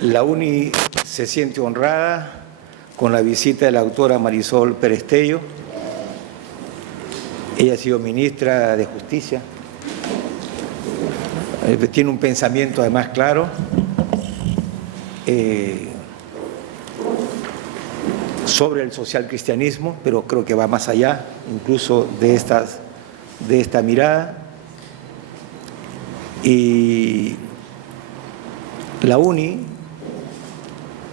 La UNI se siente honrada con la visita de la doctora Marisol Perestello. Ella ha sido ministra de Justicia. Tiene un pensamiento además claro. Sobre el socialcristianismo, pero creo que va más allá incluso de esta mirada. Y la UNI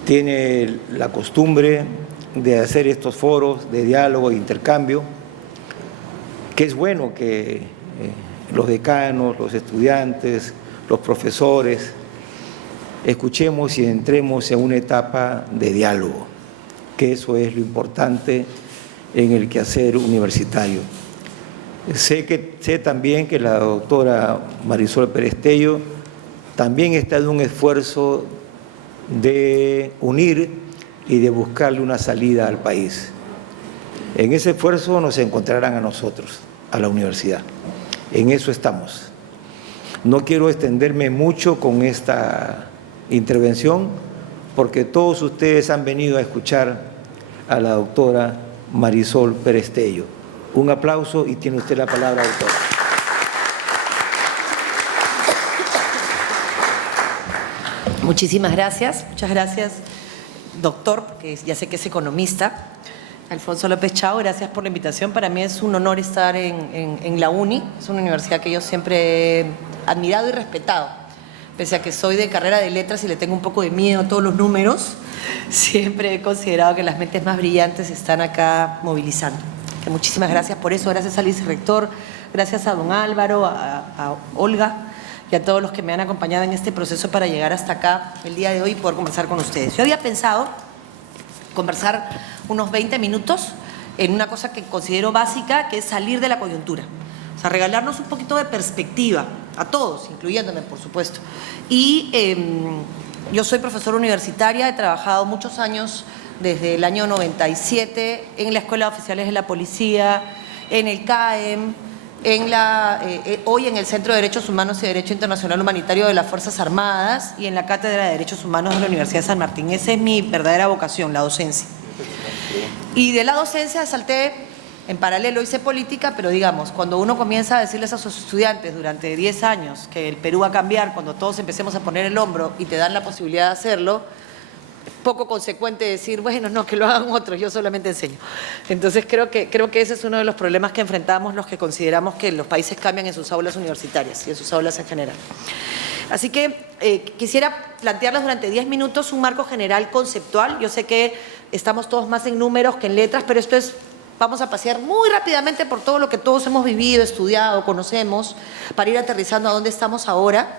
tiene la costumbre de hacer estos foros de diálogo e intercambio, que es bueno que los decanos, los estudiantes, los profesores, escuchemos y entremos en una etapa de diálogo, que eso es lo importante en el quehacer universitario. Sé también que la doctora Marisol Perestello también está en un esfuerzo de unir y de buscarle una salida al país. En ese esfuerzo nos encontrarán a nosotros, a la universidad. En eso estamos. No quiero extenderme mucho con esta intervención, porque todos ustedes han venido a escuchar a la doctora Marisol Perestello. Un aplauso y tiene usted la palabra, doctora. Muchísimas gracias. Muchas gracias, doctor, porque ya sé que es economista. Alfonso López Chao, gracias por la invitación. Para mí es un honor estar en la UNI. Es una universidad que yo siempre he admirado y respetado. Pese a que soy de carrera de letras y le tengo un poco de miedo a todos los números, siempre he considerado que las mentes más brillantes están acá movilizando. Muchísimas gracias por eso, gracias al vicerrector, gracias a don Álvaro, a Olga y a todos los que me han acompañado en este proceso para llegar hasta acá el día de hoy y poder conversar con ustedes. Yo había pensado conversar unos 20 minutos en una cosa que considero básica, que es salir de la coyuntura. O sea, regalarnos un poquito de perspectiva, a todos, incluyéndome, por supuesto. Y yo soy profesora universitaria, he trabajado muchos años, desde el año 97, en la Escuela de Oficiales de la Policía, en el CAEM, hoy en el Centro de Derechos Humanos y Derecho Internacional Humanitario de las Fuerzas Armadas y en la Cátedra de Derechos Humanos de la Universidad de San Martín. Esa es mi verdadera vocación, la docencia. Y de la docencia salté, en paralelo hice política, pero digamos, cuando uno comienza a decirles a sus estudiantes durante 10 años que el Perú va a cambiar cuando todos empecemos a poner el hombro y te dan la posibilidad de hacerlo, poco consecuente decir, bueno, no, que lo hagan otros, yo solamente enseño. Entonces creo que ese es uno de los problemas que enfrentamos los que consideramos que los países cambian en sus aulas universitarias y en sus aulas en general. Así que quisiera plantearles durante 10 minutos un marco general conceptual. Yo sé que estamos todos más en números que en letras, pero esto es, vamos a pasear muy rápidamente por todo lo que todos hemos vivido, estudiado, conocemos, para ir aterrizando a dónde estamos ahora.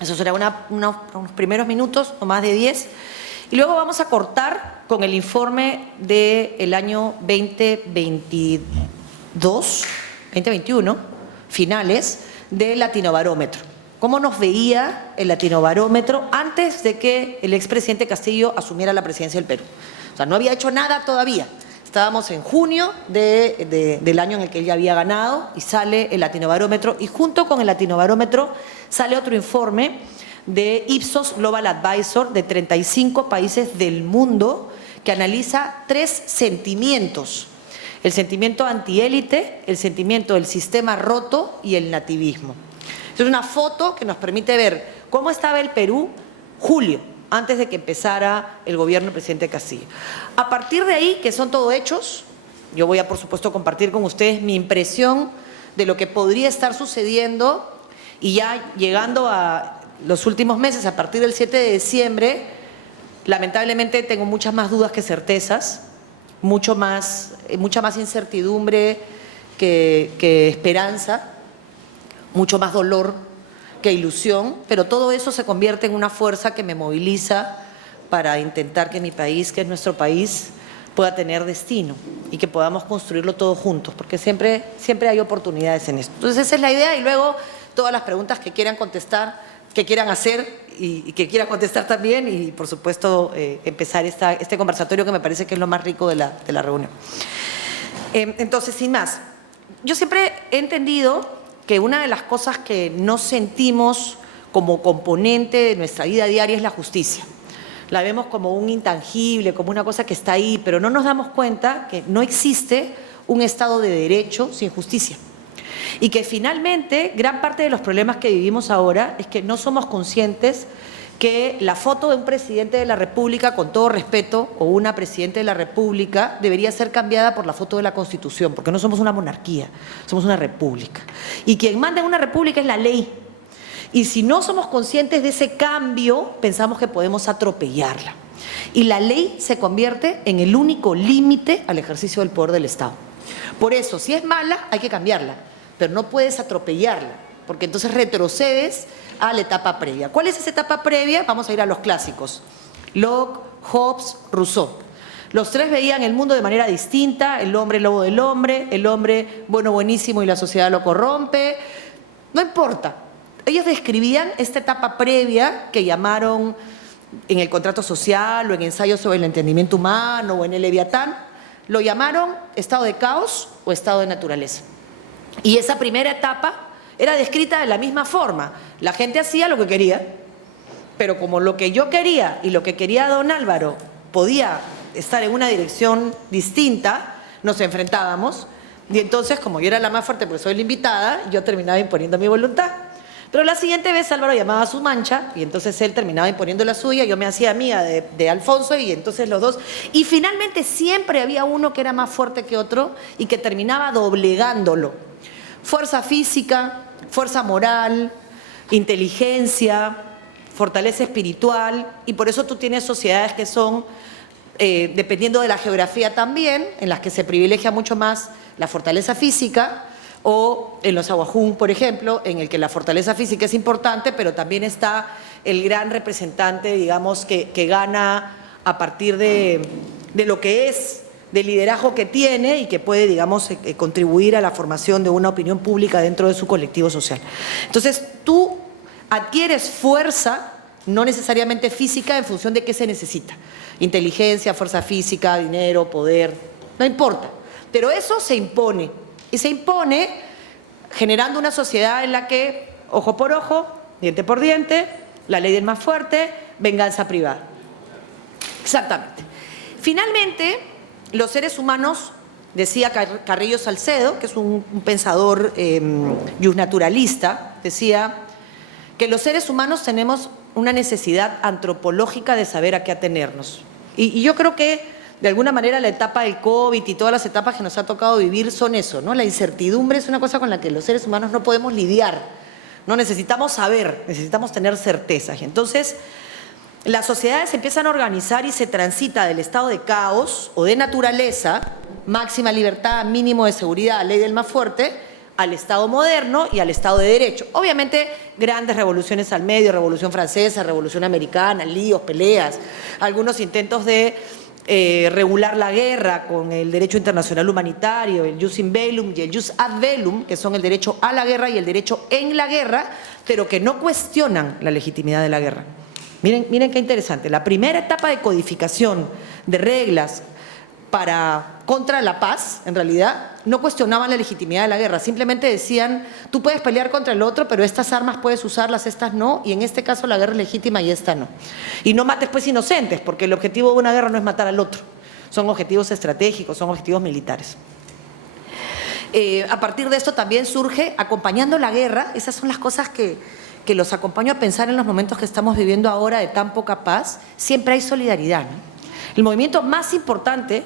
Eso será unos primeros minutos, no más de 10. Y luego vamos a cortar con el informe del año 2021, finales, del Latinobarómetro. ¿Cómo nos veía el Latinobarómetro antes de que el expresidente Castillo asumiera la presidencia del Perú? O sea, no había hecho nada todavía. Estábamos en junio del año en el que él ya había ganado y sale el Latinobarómetro. Y junto con el Latinobarómetro sale otro informe de Ipsos Global Advisor de 35 países del mundo que analiza 3 sentimientos: el sentimiento antiélite, el sentimiento del sistema roto y el nativismo. Es una foto que nos permite ver cómo estaba el Perú julio, antes de que empezara el gobierno del presidente Castillo. A partir de ahí, que son todo hechos, yo voy a, por supuesto, compartir con ustedes mi impresión de lo que podría estar sucediendo y ya llegando a los últimos meses, a partir del 7 de diciembre, lamentablemente tengo muchas más dudas que certezas, mucha más incertidumbre que esperanza, mucho más dolor que ilusión, pero todo eso se convierte en una fuerza que me moviliza para intentar que mi país, que es nuestro país, pueda tener destino y que podamos construirlo todos juntos, porque siempre hay oportunidades en esto. Entonces esa es la idea, y luego todas las preguntas que quieran contestar, que quieran hacer y que quieran contestar también, y por supuesto empezar este conversatorio que me parece que es lo más rico de la reunión. Entonces, sin más, yo siempre he entendido que una de las cosas que no sentimos como componente de nuestra vida diaria es la justicia. La vemos como un intangible, como una cosa que está ahí, pero no nos damos cuenta que no existe un Estado de Derecho sin justicia. Y que finalmente gran parte de los problemas que vivimos ahora es que no somos conscientes que la foto de un presidente de la República, con todo respeto, o una presidenta de la República, debería ser cambiada por la foto de la Constitución, porque no somos una monarquía, somos una república. Y quien manda en una república es la ley. Y si no somos conscientes de ese cambio, pensamos que podemos atropellarla. Y la ley se convierte en el único límite al ejercicio del poder del Estado. Por eso, si es mala, hay que cambiarla, pero no puedes atropellarla, porque entonces retrocedes a la etapa previa. ¿Cuál es esa etapa previa? Vamos a ir a los clásicos. Locke, Hobbes, Rousseau. Los tres veían el mundo de manera distinta, el hombre lobo del hombre, el hombre bueno, buenísimo y la sociedad lo corrompe. No importa. Ellos describían esta etapa previa que llamaron en el contrato social o en ensayos sobre el entendimiento humano o en el Leviatán, lo llamaron estado de caos o estado de naturaleza. Y esa primera etapa era descrita de la misma forma. La gente hacía lo que quería, pero como lo que yo quería y lo que quería don Álvaro podía estar en una dirección distinta, nos enfrentábamos y entonces, como yo era la más fuerte porque soy la invitada, yo terminaba imponiendo mi voluntad. Pero la siguiente vez Álvaro llamaba a su mancha y entonces él terminaba imponiendo la suya, yo me hacía mía de Alfonso y entonces los dos. Y finalmente siempre había uno que era más fuerte que otro y que terminaba doblegándolo. Fuerza física, fuerza moral, inteligencia, fortaleza espiritual, y por eso tú tienes sociedades que son, dependiendo de la geografía también, en las que se privilegia mucho más la fortaleza física, o en los Aguajún, por ejemplo, en el que la fortaleza física es importante, pero también está el gran representante, digamos, que gana a partir de lo que es, del liderazgo que tiene y que puede, digamos, contribuir a la formación de una opinión pública dentro de su colectivo social. Entonces, tú adquieres fuerza, no necesariamente física, en función de qué se necesita. Inteligencia, fuerza física, dinero, poder, no importa. Pero eso se impone. Y se impone generando una sociedad en la que, ojo por ojo, diente por diente, la ley del más fuerte, venganza privada. Exactamente. Finalmente, los seres humanos, decía Carrillo Salcedo, que es un pensador naturalista, decía que los seres humanos tenemos una necesidad antropológica de saber a qué atenernos. Y yo creo que de alguna manera la etapa del COVID y todas las etapas que nos ha tocado vivir son eso, ¿no? La incertidumbre es una cosa con la que los seres humanos no podemos lidiar, ¿no? Necesitamos saber, necesitamos tener certezas. Y entonces, las sociedades se empiezan a organizar y se transita del estado de caos o de naturaleza, máxima libertad, mínimo de seguridad, ley del más fuerte, al Estado moderno y al Estado de Derecho. Obviamente, grandes revoluciones al medio, Revolución Francesa, Revolución Americana, líos, peleas, algunos intentos de regular la guerra con el derecho internacional humanitario, el jus in bellum y el jus ad bellum, que son el derecho a la guerra y el derecho en la guerra, pero que no cuestionan la legitimidad de la guerra. Miren qué interesante. La primera etapa de codificación de reglas contra la paz, en realidad, no cuestionaban la legitimidad de la guerra, simplemente decían, tú puedes pelear contra el otro, pero estas armas puedes usarlas, estas no, y en este caso la guerra es legítima y esta no. Y no mates pues inocentes, porque el objetivo de una guerra no es matar al otro, son objetivos estratégicos, son objetivos militares. A partir de esto también surge, acompañando la guerra, esas son las cosas que los acompaño a pensar en los momentos que estamos viviendo ahora de tan poca paz, siempre hay solidaridad, ¿no? El movimiento más importante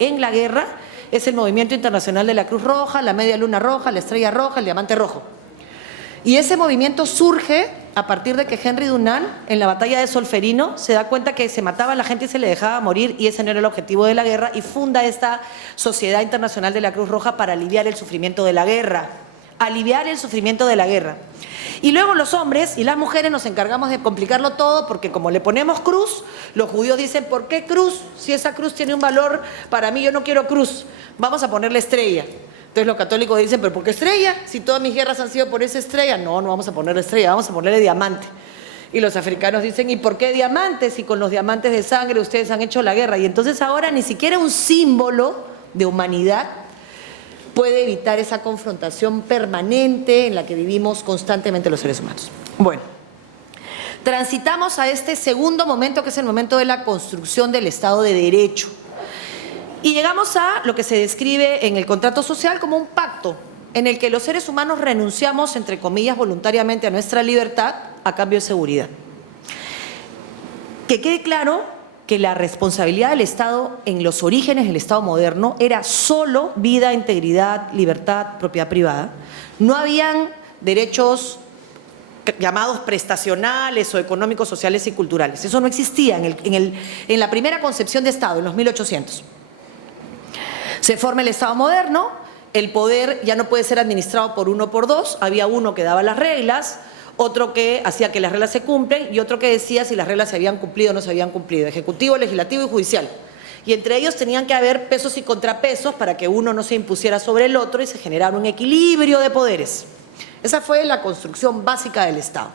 en la guerra es el movimiento internacional de la Cruz Roja, la Media Luna Roja, la Estrella Roja, el Diamante Rojo. Y ese movimiento surge a partir de que Henry Dunant, en la batalla de Solferino, se da cuenta que se mataba a la gente y se le dejaba morir, y ese no era el objetivo de la guerra, y funda esta Sociedad Internacional de la Cruz Roja para aliviar el sufrimiento de la guerra. Aliviar el sufrimiento de la guerra. Y luego los hombres y las mujeres nos encargamos de complicarlo todo, porque como le ponemos cruz, los judíos dicen, ¿por qué cruz? Si esa cruz tiene un valor, para mí yo no quiero cruz, vamos a ponerle estrella. Entonces los católicos dicen, ¿pero por qué estrella? Si todas mis guerras han sido por esa estrella. No vamos a ponerle estrella, vamos a ponerle diamante. Y los africanos dicen, ¿y por qué diamantes? Si con los diamantes de sangre ustedes han hecho la guerra. Y entonces ahora ni siquiera un símbolo de humanidad puede evitar esa confrontación permanente en la que vivimos constantemente los seres humanos. Bueno, transitamos a este segundo momento, que es el momento de la construcción del Estado de Derecho. Y llegamos a lo que se describe en el contrato social como un pacto en el que los seres humanos renunciamos, entre comillas, voluntariamente a nuestra libertad a cambio de seguridad. Que quede claro que la responsabilidad del Estado en los orígenes del Estado moderno era solo vida, integridad, libertad, propiedad privada. No habían derechos llamados prestacionales o económicos, sociales y culturales. Eso no existía en la primera concepción de Estado, en los 1800. Se forma el Estado moderno, el poder ya no puede ser administrado por uno o por dos, había uno que daba las reglas, otro que hacía que las reglas se cumplen y otro que decía si las reglas se habían cumplido o no se habían cumplido, ejecutivo, legislativo y judicial. Y entre ellos tenían que haber pesos y contrapesos para que uno no se impusiera sobre el otro y se generara un equilibrio de poderes. Esa fue la construcción básica del Estado.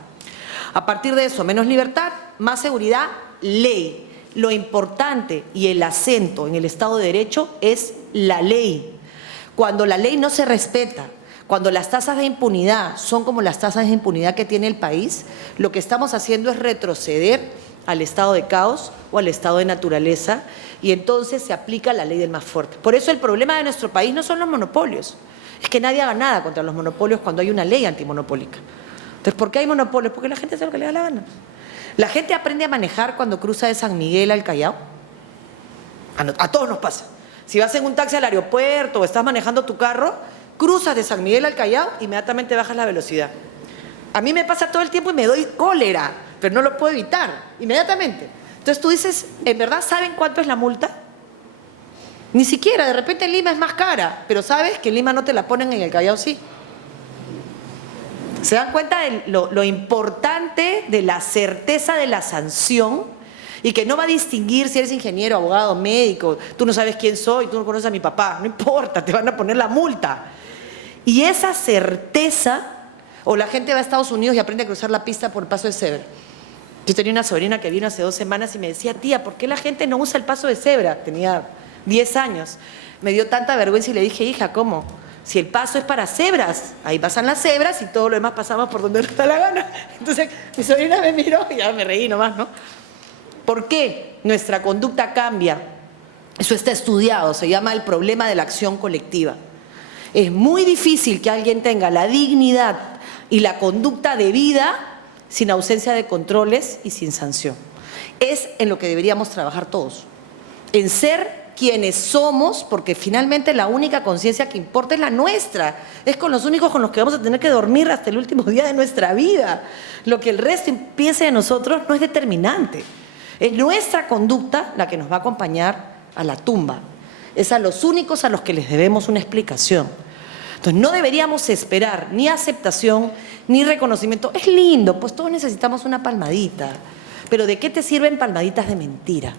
A partir de eso, menos libertad, más seguridad, ley. Lo importante y el acento en el Estado de Derecho es la ley. Cuando la ley no se respeta, cuando las tasas de impunidad son como las tasas de impunidad que tiene el país, lo que estamos haciendo es retroceder al estado de caos o al estado de naturaleza, y entonces se aplica la ley del más fuerte. Por eso el problema de nuestro país no son los monopolios, es que nadie haga nada contra los monopolios cuando hay una ley antimonopólica. Entonces, ¿por qué hay monopolios? Porque la gente hace lo que le da la gana. La gente aprende a manejar cuando cruza de San Miguel al Callao. A todos nos pasa. Si vas en un taxi al aeropuerto o estás manejando tu carro, cruzas de San Miguel al Callao, inmediatamente bajas la velocidad. A mí me pasa todo el tiempo y me doy cólera, pero no lo puedo evitar, inmediatamente. Entonces tú dices, ¿en verdad saben cuánto es la multa? Ni siquiera, de repente en Lima es más cara, pero sabes que en Lima no te la ponen, en el Callao sí. ¿Se dan cuenta de lo importante de la certeza de la sanción? Y que no va a distinguir si eres ingeniero, abogado, médico, tú no sabes quién soy, tú no conoces a mi papá, no importa, te van a poner la multa. Y esa certeza, o la gente va a Estados Unidos y aprende a cruzar la pista por el paso de cebra. Yo tenía una sobrina que vino hace 2 semanas y me decía, tía, ¿por qué la gente no usa el paso de cebra? Tenía 10 años. Me dio tanta vergüenza y le dije, hija, ¿cómo? Si el paso es para cebras, ahí pasan las cebras y todo lo demás pasamos por donde nos da la gana. Entonces mi sobrina me miró y ya me reí nomás, ¿no? ¿Por qué nuestra conducta cambia? Eso está estudiado, se llama el problema de la acción colectiva. Es muy difícil que alguien tenga la dignidad y la conducta debida sin ausencia de controles y sin sanción. Es en lo que deberíamos trabajar todos, en ser quienes somos, porque finalmente la única conciencia que importa es la nuestra. Es con los únicos con los que vamos a tener que dormir hasta el último día de nuestra vida. Lo que el resto piense de nosotros no es determinante. Es nuestra conducta la que nos va a acompañar a la tumba. Es a los únicos a los que les debemos una explicación. Entonces no deberíamos esperar ni aceptación ni reconocimiento. Es lindo, pues todos necesitamos una palmadita. Pero ¿de qué te sirven palmaditas de mentira?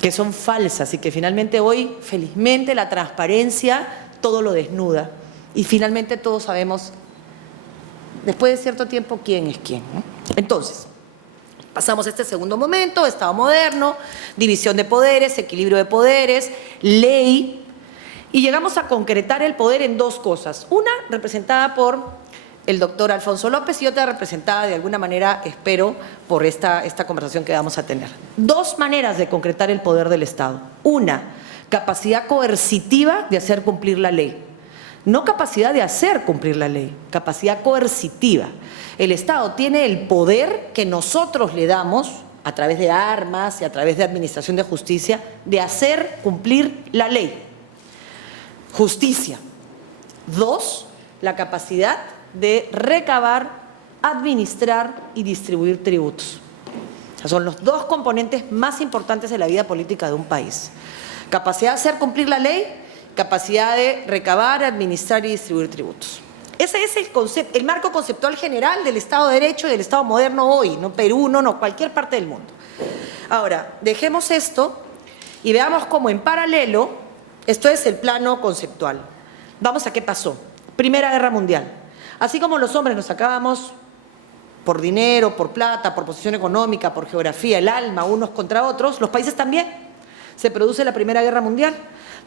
Que son falsas y que finalmente hoy, felizmente, la transparencia todo lo desnuda. Y finalmente todos sabemos, después de cierto tiempo, quién es quién, ¿no? Entonces, pasamos a este segundo momento, Estado moderno, división de poderes, equilibrio de poderes, ley, y llegamos a concretar el poder en 2 cosas. Una representada por el doctor Alfonso López y otra representada de alguna manera, espero, por esta conversación que vamos a tener. 2 maneras de concretar el poder del Estado. Una, capacidad coercitiva de hacer cumplir la ley. No capacidad de hacer cumplir la ley, capacidad coercitiva. El Estado tiene el poder que nosotros le damos, a través de armas y a través de administración de justicia, de hacer cumplir la ley. Justicia. 2, la capacidad de recabar, administrar y distribuir tributos. O sea, son los 2 componentes más importantes de la vida política de un país. Capacidad de hacer cumplir la ley, capacidad de recabar, administrar y distribuir tributos. Ese es el marco conceptual general del Estado de Derecho y del Estado moderno hoy, no Perú, no, cualquier parte del mundo. Ahora, dejemos esto y veamos cómo en paralelo, esto es el plano conceptual. Vamos a qué pasó. Primera Guerra Mundial. Así como los hombres nos sacábamos por dinero, por plata, por posición económica, por geografía, el alma unos contra otros, los países también. Se produce la Primera Guerra Mundial.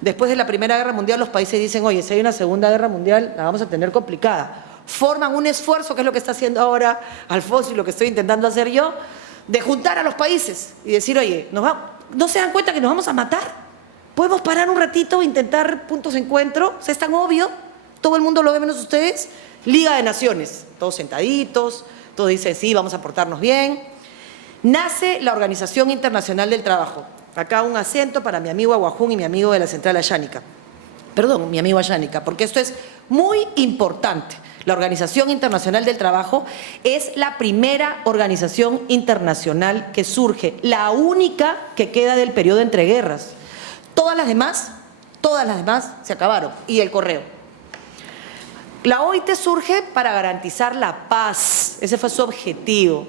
Después de la Primera Guerra Mundial los países dicen, oye, si hay una Segunda Guerra Mundial la vamos a tener complicada. forman un esfuerzo, que es lo que está haciendo ahora Alfonso y lo que estoy intentando hacer yo, de juntar a los países y decir, oye, ¿no se dan cuenta que nos vamos a matar? ¿Podemos parar un ratito e intentar puntos de encuentro? O sea, es tan obvio, todo el mundo lo ve menos ustedes. Liga de Naciones, todos sentaditos, todos dicen, sí, vamos a portarnos bien. Nace la Organización Internacional del Trabajo. Acá un acento para mi amigo Aguajún y mi amigo de la Central Ayánica. Perdón, mi amigo Ayánica, porque esto es muy importante. La Organización Internacional del Trabajo es la primera organización internacional que surge, la única que queda del periodo entre guerras. Todas las demás se acabaron. Y el correo. La OIT surge para garantizar la paz, ese fue su objetivo.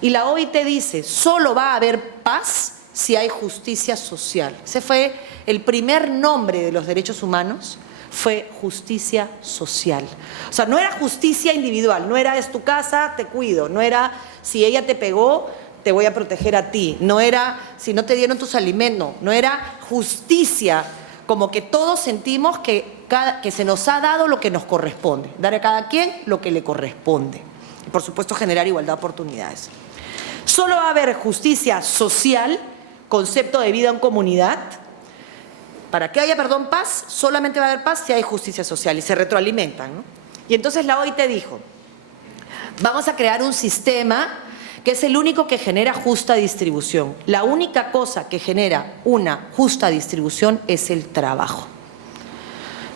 Y la OIT dice, solo va a haber paz si hay justicia social. Ese fue el primer nombre de los derechos humanos, fue justicia social. O sea, no era justicia individual, no era es tu casa, te cuido, no era si ella te pegó, te voy a proteger a ti, no era si no te dieron tus alimentos, no era justicia, como que todos sentimos que se nos ha dado lo que nos corresponde, dar a cada quien lo que le corresponde. Y por supuesto generar igualdad de oportunidades. Solo va a haber justicia social, concepto de vida en comunidad. Para que haya, paz, solamente va a haber paz si hay justicia social y se retroalimentan, ¿no? Y entonces la OIT dijo, vamos a crear un sistema que es el único que genera justa distribución. La única cosa que genera una justa distribución es el trabajo.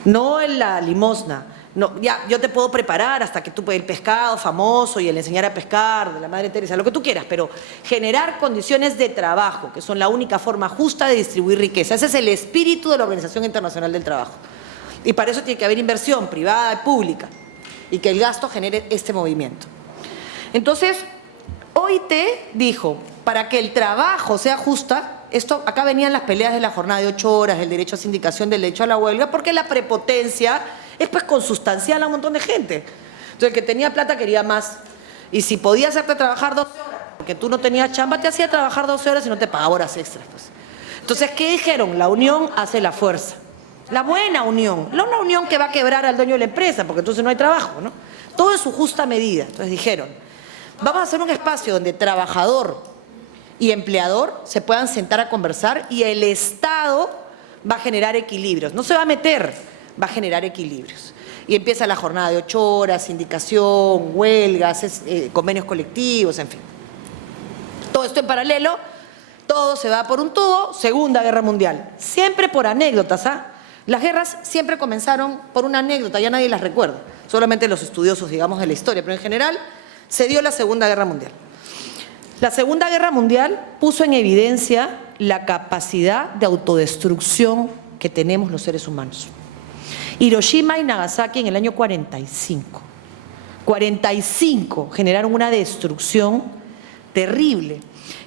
No en la limosna. No, ya, yo te puedo preparar hasta que tú puedas el pescado famoso y el enseñar a pescar de la Madre Teresa, lo que tú quieras, pero generar condiciones de trabajo, que son la única forma justa de distribuir riqueza. Ese es el espíritu de la Organización Internacional del Trabajo. Y para eso tiene que haber inversión privada y pública y que el gasto genere este movimiento. Entonces, OIT dijo, para que el trabajo sea justa, acá venían las peleas de la jornada de 8 horas, el derecho a sindicación, del derecho a la huelga, porque la prepotencia es pues consustancial a un montón de gente. Entonces el que tenía plata quería más. Y si podía hacerte trabajar 12 horas, porque tú no tenías chamba, te hacía trabajar 12 horas y no te pagaba horas extras. Pues. Entonces, ¿qué dijeron? La unión hace la fuerza. La buena unión, no una unión que va a quebrar al dueño de la empresa, porque entonces no hay trabajo, ¿no? Todo en su justa medida. Entonces dijeron, vamos a hacer un espacio donde trabajador y empleador se puedan sentar a conversar y el Estado va a generar equilibrios. No se va a meter, va a generar equilibrios. Y empieza la jornada de 8 horas, sindicación, huelgas, convenios colectivos, en fin. Todo esto en paralelo, todo se va por un tubo, Segunda Guerra Mundial. Siempre por anécdotas, ¿ah? Las guerras siempre comenzaron por una anécdota, ya nadie las recuerda, solamente los estudiosos, digamos, de la historia, pero en general se dio la Segunda Guerra Mundial. La Segunda Guerra Mundial puso en evidencia la capacidad de autodestrucción que tenemos los seres humanos. Hiroshima y Nagasaki en el año 45. 45 generaron una destrucción terrible,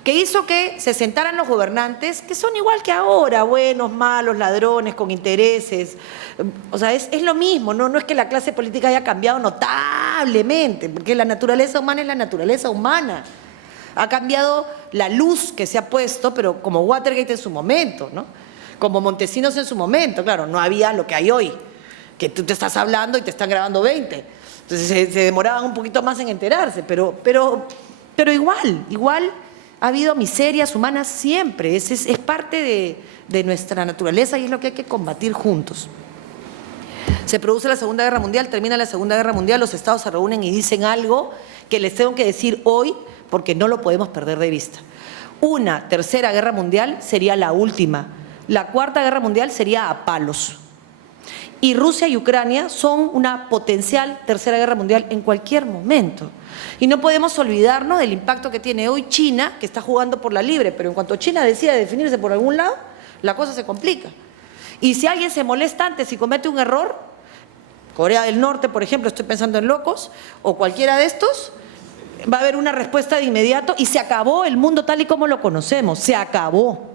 que hizo que se sentaran los gobernantes, que son igual que ahora, buenos, malos, ladrones, con intereses. O sea, es lo mismo, no es que la clase política haya cambiado notablemente, porque la naturaleza humana es la naturaleza humana. Ha cambiado la luz que se ha puesto, pero como Watergate en su momento, ¿no? Como Montesinos en su momento, claro, no había lo que hay hoy, que tú te estás hablando y te están grabando 20. Entonces se demoraban un poquito más en enterarse, pero igual ha habido miserias humanas siempre, es parte de nuestra naturaleza y es lo que hay que combatir juntos. Se produce la Segunda Guerra Mundial, termina la Segunda Guerra Mundial, los estados se reúnen y dicen algo que les tengo que decir hoy porque no lo podemos perder de vista. Una tercera guerra mundial sería la última, la cuarta guerra mundial sería a palos. Y Rusia y Ucrania son una potencial tercera guerra mundial en cualquier momento. Y no podemos olvidarnos del impacto que tiene hoy China, que está jugando por la libre, pero en cuanto China decida definirse por algún lado, la cosa se complica. Y si alguien se molesta antes y comete un error, Corea del Norte, por ejemplo, estoy pensando en locos, o cualquiera de estos, va a haber una respuesta de inmediato y se acabó el mundo tal y como lo conocemos, se acabó.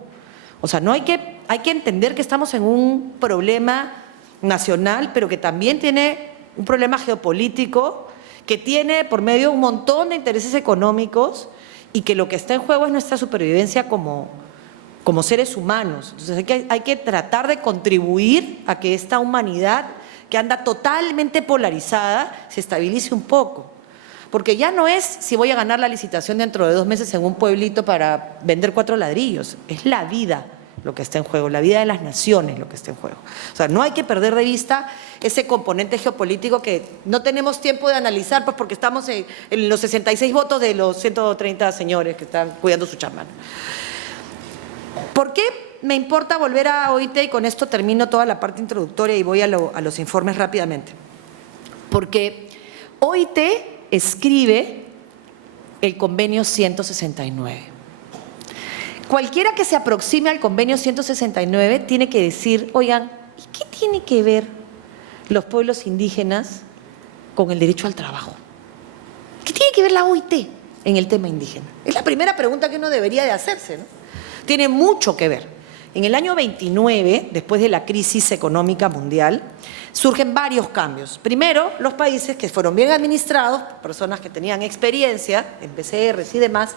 O sea, hay que entender que estamos en un problema nacional, pero que también tiene un problema geopolítico, que tiene por medio un montón de intereses económicos y que lo que está en juego es nuestra supervivencia como seres humanos. Entonces hay que tratar de contribuir a que esta humanidad que anda totalmente polarizada, se estabilice un poco. Porque ya no es si voy a ganar la licitación dentro de 2 meses en un pueblito para vender 4 ladrillos, es la vida lo que está en juego, la vida de las naciones lo que está en juego. O sea, no hay que perder de vista ese componente geopolítico que no tenemos tiempo de analizar, pues porque estamos en los 66 votos de los 130 señores que están cuidando su chamba. ¿Por qué me importa volver a OIT? Y con esto termino toda la parte introductoria y voy a los informes rápidamente. Porque OIT escribe el convenio 169. Cualquiera que se aproxime al convenio 169 tiene que decir, oigan, ¿y qué tiene que ver los pueblos indígenas con el derecho al trabajo? ¿Qué tiene que ver la OIT en el tema indígena? Es la primera pregunta que uno debería de hacerse, ¿no? Tiene mucho que ver. En el año 29, después de la crisis económica mundial, surgen varios cambios. Primero, los países que fueron bien administrados, personas que tenían experiencia en PCRs y demás,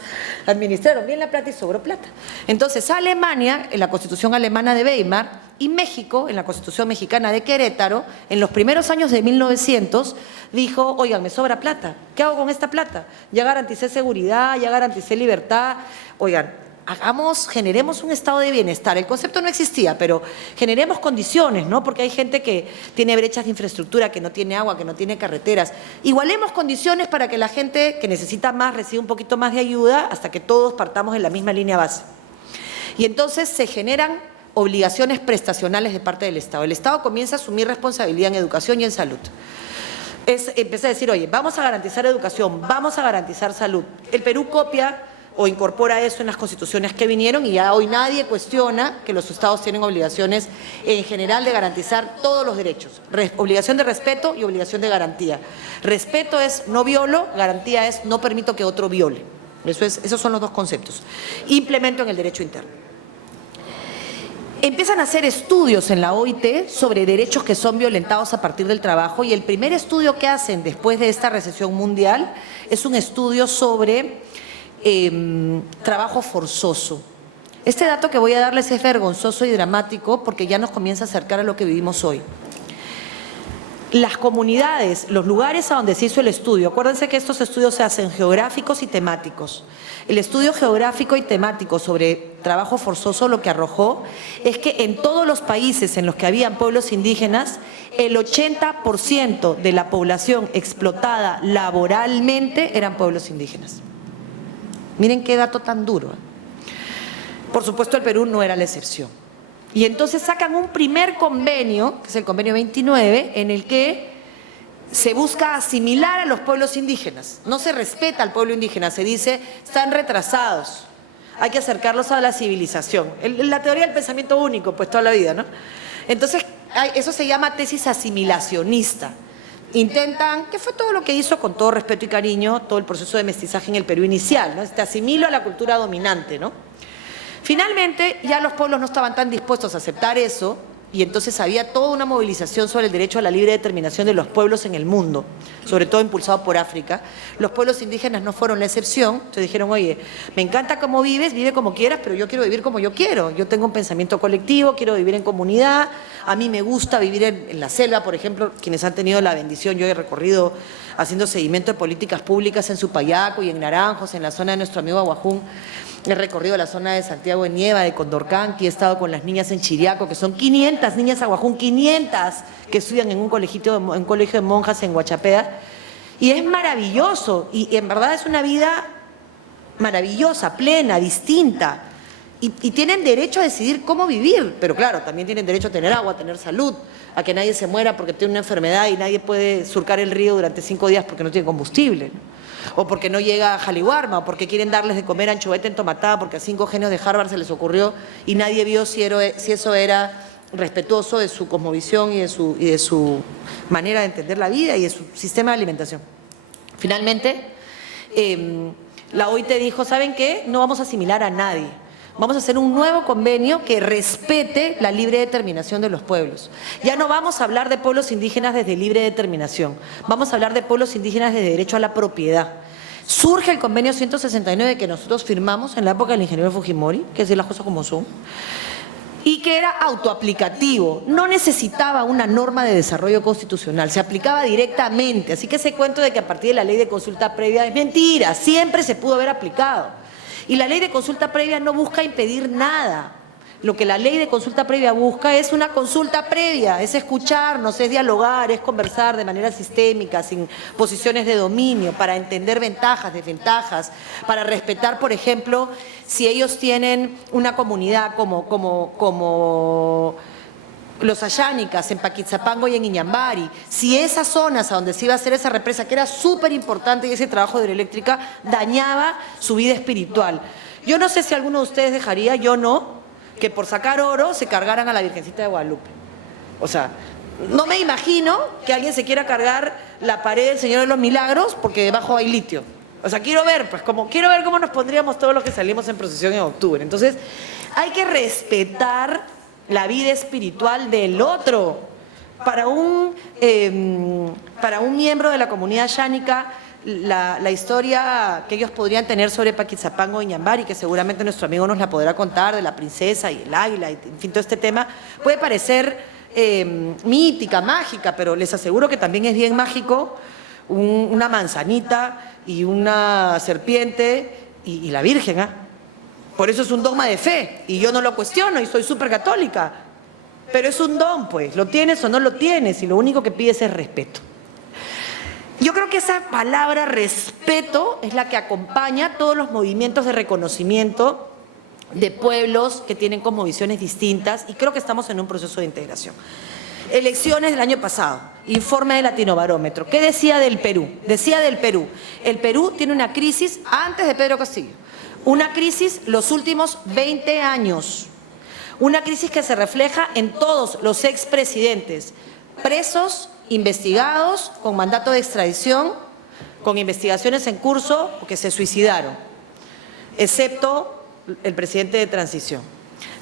administraron bien la plata y sobró plata. Entonces, Alemania, en la Constitución alemana de Weimar, y México, en la Constitución mexicana de Querétaro, en los primeros años de 1900, dijo, oigan, me sobra plata, ¿qué hago con esta plata? Ya garanticé seguridad, ya garanticé libertad, oigan, generemos un estado de bienestar. El concepto no existía, pero generemos condiciones, ¿no? Porque hay gente que tiene brechas de infraestructura, que no tiene agua, que no tiene carreteras. Igualemos condiciones para que la gente que necesita más reciba un poquito más de ayuda hasta que todos partamos en la misma línea base. Y entonces se generan obligaciones prestacionales de parte del Estado. El Estado comienza a asumir responsabilidad en educación y en salud. Empieza a decir, oye, vamos a garantizar educación, vamos a garantizar salud. El Perú copia o incorpora eso en las constituciones que vinieron y ya hoy nadie cuestiona que los estados tienen obligaciones en general de garantizar todos los derechos. Obligación de respeto y obligación de garantía. Respeto es no violo, garantía es no permito que otro viole. Esos son los dos conceptos. Implemento en el derecho interno. Empiezan a hacer estudios en la OIT sobre derechos que son violentados a partir del trabajo y el primer estudio que hacen después de esta recesión mundial es un estudio sobre trabajo forzoso. Este dato que voy a darles es vergonzoso y dramático porque ya nos comienza a acercar a lo que vivimos hoy. Las comunidades, los lugares a donde se hizo el estudio, acuérdense que estos estudios se hacen geográficos y temáticos. El estudio geográfico y temático sobre trabajo forzoso lo que arrojó es que en todos los países en los que habían pueblos indígenas, el 80% de la población explotada laboralmente eran pueblos indígenas. Miren qué dato tan duro. Por supuesto, el Perú no era la excepción. Y entonces sacan un primer convenio, que es el convenio 29, en el que se busca asimilar a los pueblos indígenas. No se respeta al pueblo indígena, se dice, están retrasados, hay que acercarlos a la civilización. La teoría del pensamiento único, pues toda la vida, ¿no? Entonces, eso se llama tesis asimilacionista. Intentan, que fue todo lo que hizo con todo respeto y cariño, todo el proceso de mestizaje en el Perú inicial, ¿no? Te asimilo a la cultura dominante, ¿no? Finalmente, ya los pueblos no estaban tan dispuestos a aceptar eso y entonces había toda una movilización sobre el derecho a la libre determinación de los pueblos en el mundo, sobre todo impulsado por África. Los pueblos indígenas no fueron la excepción, entonces dijeron, oye, me encanta cómo vives, vive como quieras, pero yo quiero vivir como yo quiero. Yo tengo un pensamiento colectivo, quiero vivir en comunidad, a mí me gusta vivir en la selva, por ejemplo, quienes han tenido la bendición, yo he recorrido haciendo seguimiento de políticas públicas en Supayaco y en Naranjos, en la zona de nuestro amigo Aguajún. He recorrido la zona de Santiago de Nieva, de Condorcanqui, he estado con las niñas en Chiriaco, que son 500 niñas Aguajún, 500 que estudian en un colegio de monjas en Huachapea. Y es maravilloso, y en verdad es una vida maravillosa, plena, distinta. Y tienen derecho a decidir cómo vivir, pero claro, también tienen derecho a tener agua, a tener salud, a que nadie se muera porque tiene una enfermedad y nadie puede surcar el río durante 5 días porque no tiene combustible, ¿no? O porque no llega a Jaliwarma, o porque quieren darles de comer anchoveta entomatada porque a 5 genios de Harvard se les ocurrió y nadie vio si eso era respetuoso de su cosmovisión y de su manera de entender la vida y de su sistema de alimentación. Finalmente, la OIT dijo, ¿saben qué? No vamos a asimilar a nadie. Vamos a hacer un nuevo convenio que respete la libre determinación de los pueblos. Ya no vamos a hablar de pueblos indígenas desde libre determinación, vamos a hablar de pueblos indígenas desde derecho a la propiedad. Surge el convenio 169 que nosotros firmamos en la época del ingeniero Fujimori, que es decir las cosas como son, y que era autoaplicativo, no necesitaba una norma de desarrollo constitucional, se aplicaba directamente. Así que ese cuento de que a partir de la ley de consulta previa es mentira, siempre se pudo haber aplicado. Y la ley de consulta previa no busca impedir nada. Lo que la ley de consulta previa busca es una consulta previa, es escucharnos, es dialogar, es conversar de manera sistémica, sin posiciones de dominio, para entender ventajas, desventajas, para respetar, por ejemplo, si ellos tienen una comunidad como los ayánicas en Paquitzapango y en Iñambari, si esas zonas a donde se iba a hacer esa represa, que era súper importante y ese trabajo de hidroeléctrica, dañaba su vida espiritual. Yo no sé si alguno de ustedes dejaría, yo no, que por sacar oro se cargaran a la Virgencita de Guadalupe. O sea, no me imagino que alguien se quiera cargar la pared del Señor de los Milagros porque debajo hay litio. O sea, quiero ver cómo nos pondríamos todos los que salimos en procesión en octubre. Entonces, hay que respetar la vida espiritual del otro. Para un miembro de la comunidad yánica, la historia que ellos podrían tener sobre Paquitzapango y Iñambari, que seguramente nuestro amigo nos la podrá contar, de la princesa y el águila, y en fin, todo este tema, puede parecer mítica, mágica, pero les aseguro que también es bien mágico una manzanita y una serpiente y la Virgen, ¿ah? Por eso es un dogma de fe, y yo no lo cuestiono, y soy súper católica, pero es un don, pues, lo tienes o no lo tienes, y lo único que pides es respeto. Yo creo que esa palabra respeto es la que acompaña todos los movimientos de reconocimiento de pueblos que tienen cosmovisiones distintas, y creo que estamos en un proceso de integración. Elecciones del año pasado, informe de Latinobarómetro. ¿Qué decía del Perú? Decía del Perú, el Perú tiene una crisis antes de Pedro Castillo, una crisis los últimos 20 años, una crisis que se refleja en todos los expresidentes, presos, investigados, con mandato de extradición, con investigaciones en curso, o que se suicidaron, excepto el presidente de transición.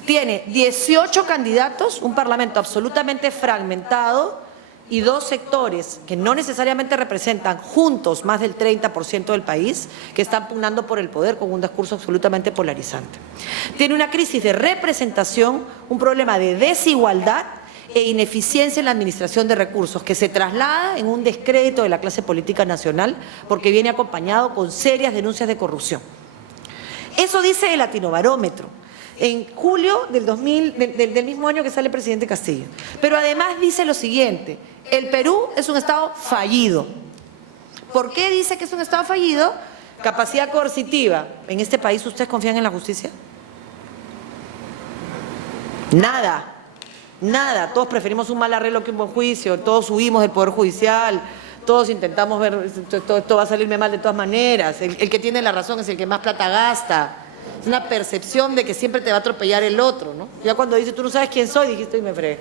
Tiene 18 candidatos, un parlamento absolutamente fragmentado y dos sectores que no necesariamente representan juntos más del 30% del país, que están pugnando por el poder con un discurso absolutamente polarizante. Tiene una crisis de representación, un problema de desigualdad e ineficiencia en la administración de recursos, que se traslada en un descrédito de la clase política nacional porque viene acompañado con serias denuncias de corrupción. Eso dice el Latinobarómetro, en julio del mismo año que sale el presidente Castillo. Pero además dice lo siguiente: el Perú es un Estado fallido. ¿Por qué dice que es un Estado fallido? Capacidad coercitiva. ¿En este país ustedes confían en la justicia? Nada. Nada, todos preferimos un mal arreglo que un buen juicio, todos huimos del Poder Judicial, todos intentamos ver, esto va a salirme mal de todas maneras, el que tiene la razón es el que más plata gasta. Es una percepción de que siempre te va a atropellar el otro, ¿no? Ya cuando dice, tú no sabes quién soy, dijiste, y me fregué.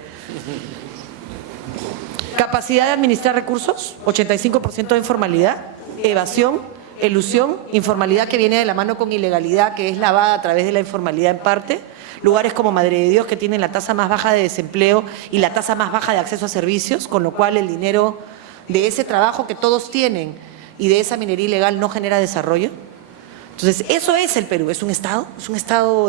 Capacidad de administrar recursos, 85% de informalidad, evasión, elusión, informalidad que viene de la mano con ilegalidad, que es lavada a través de la informalidad en parte. Lugares como Madre de Dios, que tienen la tasa más baja de desempleo y la tasa más baja de acceso a servicios, con lo cual el dinero de ese trabajo que todos tienen y de esa minería ilegal no genera desarrollo. Entonces, eso es el Perú. ¿Es un Estado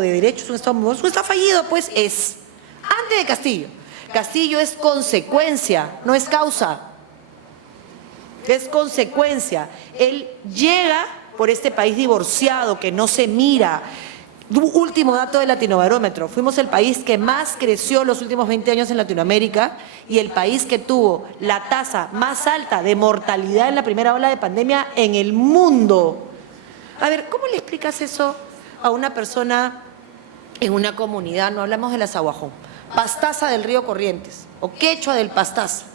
de derecho, es un Estado fallido? Pues es. Antes de Castillo. Castillo es consecuencia, no es causa. Es consecuencia. Él llega por este país divorciado que no se mira. Último dato del Latinobarómetro, fuimos el país que más creció los últimos 20 años en Latinoamérica y el país que tuvo la tasa más alta de mortalidad en la primera ola de pandemia en el mundo. A ver, ¿cómo le explicas eso a una persona en una comunidad? No hablamos de la Saguajón, Pastaza del río Corrientes o Quechua del Pastaza.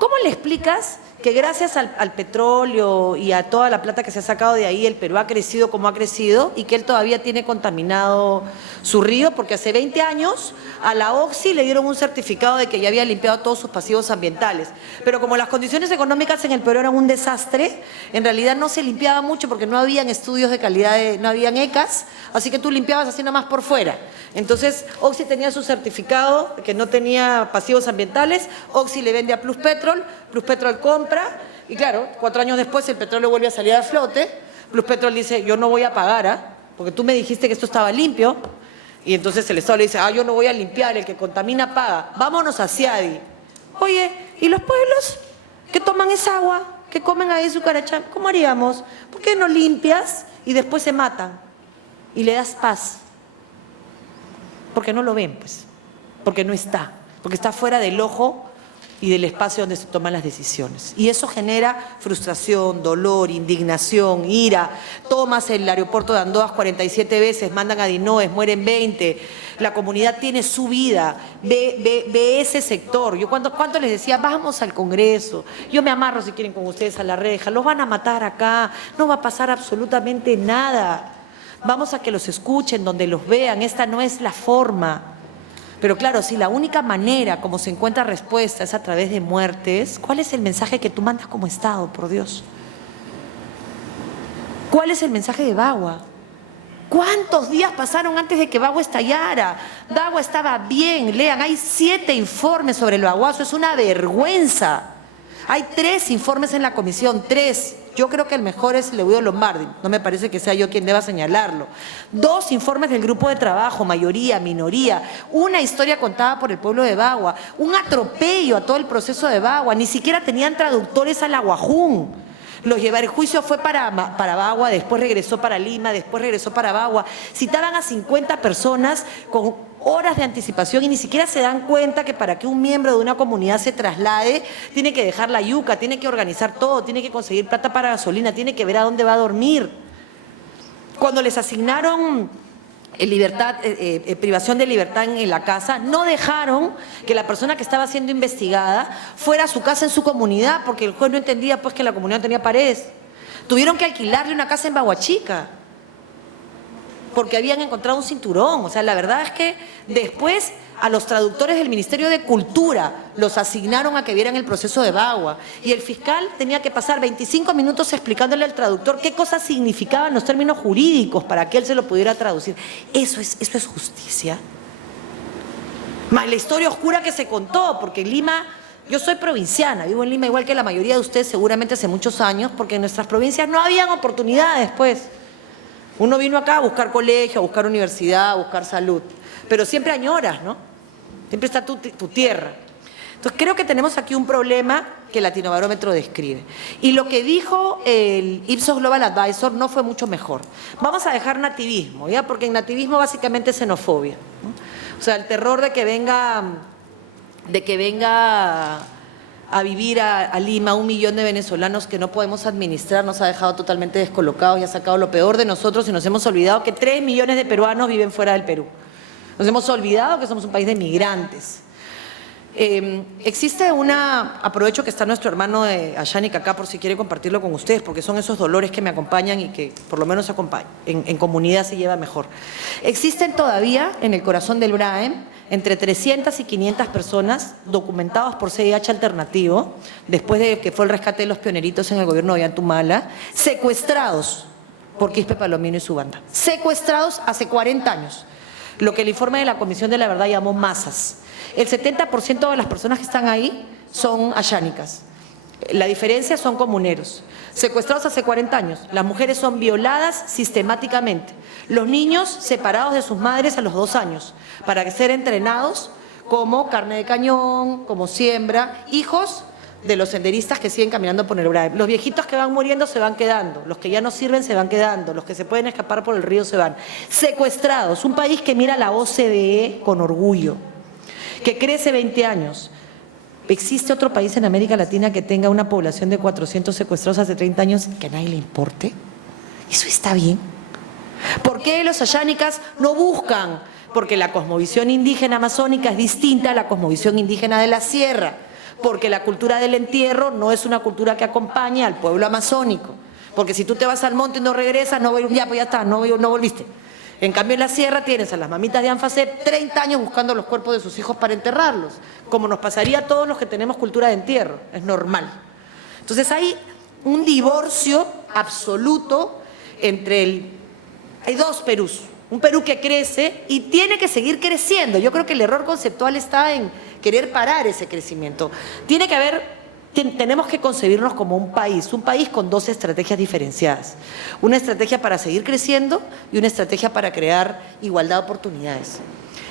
¿Cómo le explicas que gracias al petróleo y a toda la plata que se ha sacado de ahí, el Perú ha crecido como ha crecido y que él todavía tiene contaminado su río? Porque hace 20 años a la Oxy le dieron un certificado de que ya había limpiado todos sus pasivos ambientales. Pero como las condiciones económicas en el Perú eran un desastre, en realidad no se limpiaba mucho porque no habían estudios de calidad, no habían ECAs, así que tú limpiabas así nomás por fuera. Entonces Oxy tenía su certificado que no tenía pasivos ambientales, Oxy le vende a Plus Petrol compra, y claro, 4 años después el petróleo vuelve a salir a flote, Plus Petrol dice, yo no voy a pagar, porque tú me dijiste que esto estaba limpio, Y entonces el Estado le dice, yo no voy a limpiar, el que contamina paga. Vámonos a Ciadi. Oye, ¿y los pueblos que toman esa agua, que comen ahí su carachán? ¿Cómo haríamos? ¿Por qué no limpias y después se matan? Y le das paz. Porque no lo ven, pues. Porque no está. Porque está fuera del ojo y del espacio donde se toman las decisiones. Y eso genera frustración, dolor, indignación, ira. Tomas el aeropuerto de Andoas 47 veces, mandan a Dinoes, mueren 20. La comunidad tiene su vida, ve ese sector. Yo ¿cuánto les decía? Vamos al Congreso. Yo me amarro si quieren con ustedes a la reja. Los van a matar acá. No va a pasar absolutamente nada. Vamos a que los escuchen, donde los vean. Esta no es la forma. Pero claro, si la única manera como se encuentra respuesta es a través de muertes, ¿cuál es el mensaje que tú mandas como Estado, por Dios? ¿Cuál es el mensaje de Bagua? ¿Cuántos días pasaron antes de que Bagua estallara? Bagua estaba bien, lean, hay 7 informes sobre el baguazo, es una vergüenza. Hay 3 informes en la comisión, 3. Yo creo que el mejor es Leudo Lombardi, no me parece que sea yo quien deba señalarlo. 2 informes del grupo de trabajo, mayoría, minoría, una historia contada por el pueblo de Bagua, un atropello a todo el proceso de Bagua, ni siquiera tenían traductores al aguajún. Los llevar, el juicio fue para Bagua, después regresó para Lima, después regresó para Bagua. Citaban a 50 personas con horas de anticipación y ni siquiera se dan cuenta que para que un miembro de una comunidad se traslade, tiene que dejar la yuca, tiene que organizar todo, tiene que conseguir plata para gasolina, tiene que ver a dónde va a dormir. Cuando les asignaron privación de libertad en la casa, no dejaron que la persona que estaba siendo investigada fuera a su casa en su comunidad, porque el juez no entendía pues que la comunidad no tenía paredes. Tuvieron que alquilarle una casa en Baguachica, porque habían encontrado un cinturón. O sea, la verdad es que después a los traductores del Ministerio de Cultura los asignaron a que vieran el proceso de Bagua. Y el fiscal tenía que pasar 25 minutos explicándole al traductor qué cosas significaban los términos jurídicos para que él se lo pudiera traducir. ¿Eso es justicia? Más la historia oscura que se contó, porque en Lima, yo soy provinciana, vivo en Lima igual que la mayoría de ustedes seguramente hace muchos años, porque en nuestras provincias no habían oportunidades, pues. Uno vino acá a buscar colegio, a buscar universidad, a buscar salud. Pero siempre añoras, ¿no? Siempre está tu tierra. Entonces creo que tenemos aquí un problema que el Latinobarómetro describe. Y lo que dijo el Ipsos Global Advisor no fue mucho mejor. Vamos a dejar nativismo, ¿ya? Porque en nativismo básicamente es xenofobia, ¿no? O sea, el terror de que venga a vivir a Lima 1 millón de venezolanos que no podemos administrar, nos ha dejado totalmente descolocados y ha sacado lo peor de nosotros y nos hemos olvidado que 3 millones de peruanos viven fuera del Perú. Nos hemos olvidado que somos un país de migrantes. Existe aprovecho que está nuestro hermano Ayánica acá por si quiere compartirlo con ustedes, porque son esos dolores que me acompañan y que por lo menos en comunidad se lleva mejor. Existen todavía en el corazón del Braem entre 300 y 500 personas documentados por CIH alternativo, después de que fue el rescate de los pioneritos en el gobierno de Ollantumala, secuestrados por Quispe Palomino y su banda. Secuestrados hace 40 años. Lo que el informe de la Comisión de la Verdad llamó masas. El 70% de las personas que están ahí son ayánicas. La diferencia son comuneros. Secuestrados hace 40 años. Las mujeres son violadas sistemáticamente. Los niños separados de sus madres a los 2 años para ser entrenados como carne de cañón, como siembra, hijos de los senderistas que siguen caminando por el Braem. Los viejitos que van muriendo se van quedando, los que ya no sirven se van quedando, los que se pueden escapar por el río se van. Secuestrados, un país que mira la OCDE con orgullo, que crece 20 años. ¿Existe otro país en América Latina que tenga una población de 400 secuestrados hace 30 años que a nadie le importe? ¿Eso está bien? ¿Por qué los ayánicas no buscan? Porque la cosmovisión indígena amazónica es distinta a la cosmovisión indígena de la sierra. Porque la cultura del entierro no es una cultura que acompaña al pueblo amazónico. Porque si tú te vas al monte y no regresas, no volviste. En cambio, en la sierra tienes a las mamitas de Anfacet 30 años buscando los cuerpos de sus hijos para enterrarlos, como nos pasaría a todos los que tenemos cultura de entierro, es normal. Entonces hay un divorcio absoluto hay 2 Perús. Un Perú que crece y tiene que seguir creciendo. Yo creo que el error conceptual está en querer parar ese crecimiento. Tiene que haber tenemos que concebirnos como un país con dos estrategias diferenciadas. Una estrategia para seguir creciendo y una estrategia para crear igualdad de oportunidades.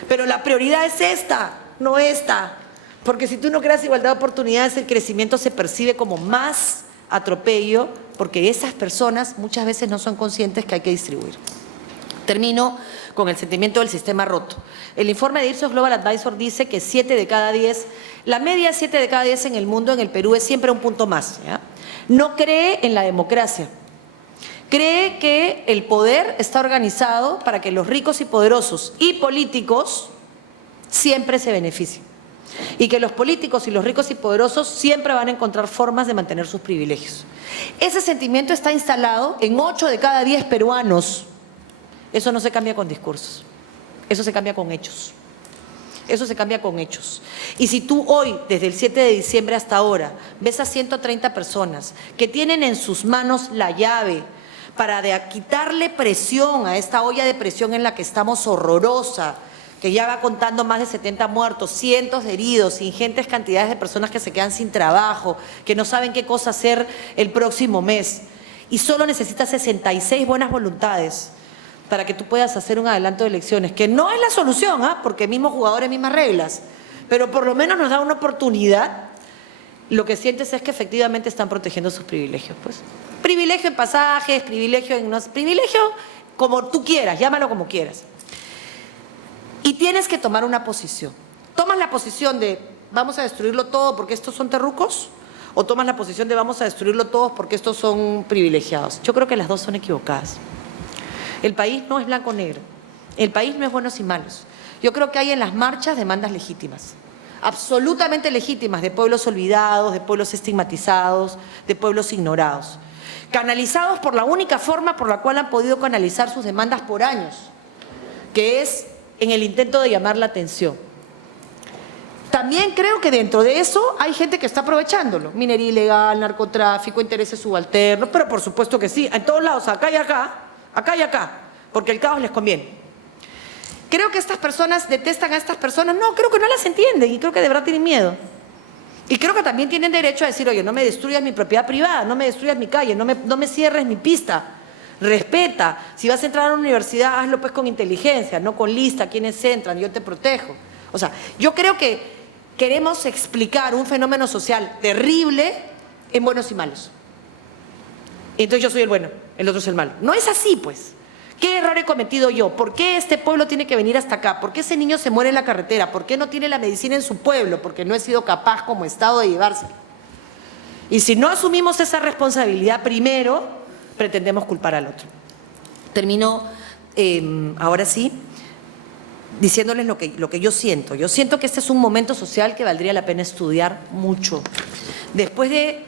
Pero la prioridad es esta, no esta. Porque si tú no creas igualdad de oportunidades, el crecimiento se percibe como más atropello, porque esas personas muchas veces no son conscientes que hay que distribuir. Termino con el sentimiento del sistema roto. El informe de Ipsos Global Advisor dice que 7 de cada 10, la media 7 de cada 10 en el mundo, en el Perú, es siempre un punto más, ¿ya? No cree en la democracia. Cree que el poder está organizado para que los ricos y poderosos y políticos siempre se beneficien. Y que los políticos y los ricos y poderosos siempre van a encontrar formas de mantener sus privilegios. Ese sentimiento está instalado en 8 de cada 10 peruanos. Eso no se cambia con discursos, eso se cambia con hechos. Eso se cambia con hechos. Y si tú hoy, desde el 7 de diciembre hasta ahora, ves a 130 personas que tienen en sus manos la llave para quitarle presión a esta olla de presión en la que estamos horrorosa, que ya va contando más de 70 muertos, cientos de heridos, ingentes cantidades de personas que se quedan sin trabajo, que no saben qué cosa hacer el próximo mes, y solo necesitas 66 buenas voluntades para que tú puedas hacer un adelanto de elecciones, que no es la solución, porque mismos jugadores, mismas reglas, pero por lo menos nos da una oportunidad. Lo que sientes es que efectivamente están protegiendo sus privilegios, pues. Privilegio en pasajes, privilegio en privilegio como tú quieras, llámalo como quieras. Y tienes que tomar una posición. ¿Tomas la posición de vamos a destruirlo todo porque estos son terrucos? ¿O tomas la posición de vamos a destruirlo todos porque estos son privilegiados? Yo creo que las dos son equivocadas. El país no es blanco-negro. El país no es buenos y malos. Yo creo que hay en las marchas demandas legítimas, absolutamente legítimas, de pueblos olvidados, de pueblos estigmatizados, de pueblos ignorados, canalizados por la única forma por la cual han podido canalizar sus demandas por años, que es en el intento de llamar la atención. También creo que dentro de eso hay gente que está aprovechándolo. Minería ilegal, narcotráfico, intereses subalternos, pero por supuesto que sí, en todos lados, acá y acá, porque el caos les conviene. Creo que estas personas detestan a estas personas. No, creo que no las entienden y creo que de verdad tienen miedo. Y creo que también tienen derecho a decir, oye, no me destruyas mi propiedad privada, no me destruyas mi calle, no me cierres mi pista. Respeta. Si vas a entrar a una universidad, hazlo pues con inteligencia, no con lista, quiénes entran, yo te protejo. O sea, yo creo que queremos explicar un fenómeno social terrible en buenos y malos. Entonces yo soy el bueno, el otro es el malo. No es así, pues. ¿Qué error he cometido yo? ¿Por qué este pueblo tiene que venir hasta acá? ¿Por qué ese niño se muere en la carretera? ¿Por qué no tiene la medicina en su pueblo? Porque no he sido capaz como Estado de llevársela. Y si no asumimos esa responsabilidad primero, pretendemos culpar al otro. Termino ahora sí diciéndoles lo que yo siento. Yo siento que este es un momento social que valdría la pena estudiar mucho. Después de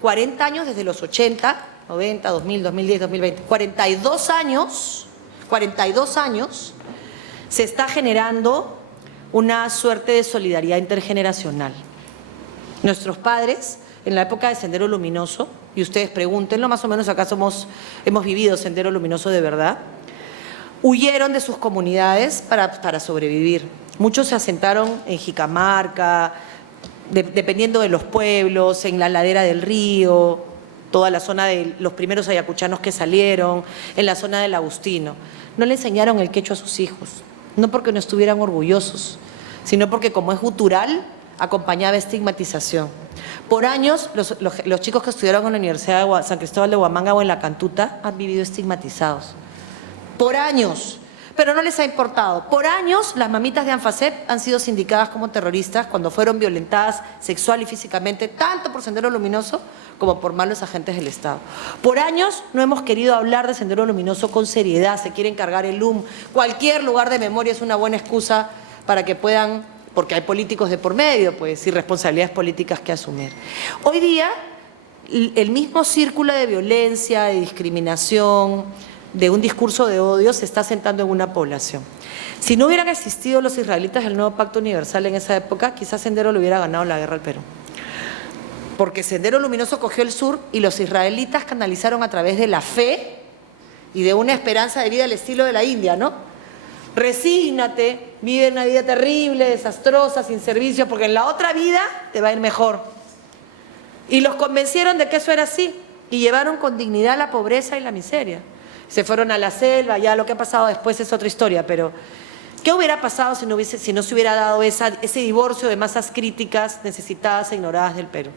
40 años, desde los 80, 90, 2000, 2010, 2020, 42 años, se está generando una suerte de solidaridad intergeneracional. Nuestros padres, en la época de Sendero Luminoso, y ustedes pregúntenlo, más o menos acá hemos vivido Sendero Luminoso de verdad, huyeron de sus comunidades para sobrevivir. Muchos se asentaron en Jicamarca, dependiendo de los pueblos, en la ladera del río, toda la zona de los primeros ayacuchanos que salieron, en la zona del Agustino. No le enseñaron el quechua a sus hijos, no porque no estuvieran orgullosos, sino porque como es gutural, acompañaba estigmatización. Por años, los chicos que estudiaron en la Universidad de San Cristóbal de Huamanga o en La Cantuta han vivido estigmatizados. Por años, pero no les ha importado. Por años, las mamitas de Anfacep han sido sindicadas como terroristas cuando fueron violentadas sexual y físicamente, tanto por Sendero Luminoso como por malos agentes del Estado. Por años no hemos querido hablar de Sendero Luminoso con seriedad, se quieren cargar el Cualquier lugar de memoria es una buena excusa para que puedan, porque hay políticos de por medio, pues, y responsabilidades políticas que asumir. Hoy día, el mismo círculo de violencia, de discriminación, de un discurso de odio se está asentando en una población. Si no hubieran existido los israelitas del nuevo Pacto Universal en esa época, quizás Sendero le hubiera ganado la guerra al Perú. Porque Sendero Luminoso cogió el sur y los israelitas canalizaron a través de la fe y de una esperanza de vida al estilo de la India, ¿no? Resígnate, vive una vida terrible, desastrosa, sin servicio, porque en la otra vida te va a ir mejor. Y los convencieron de que eso era así y llevaron con dignidad la pobreza y la miseria. Se fueron a la selva, ya lo que ha pasado después es otra historia, pero ¿qué hubiera pasado si no se hubiera dado ese divorcio de masas críticas necesitadas e ignoradas del Perú?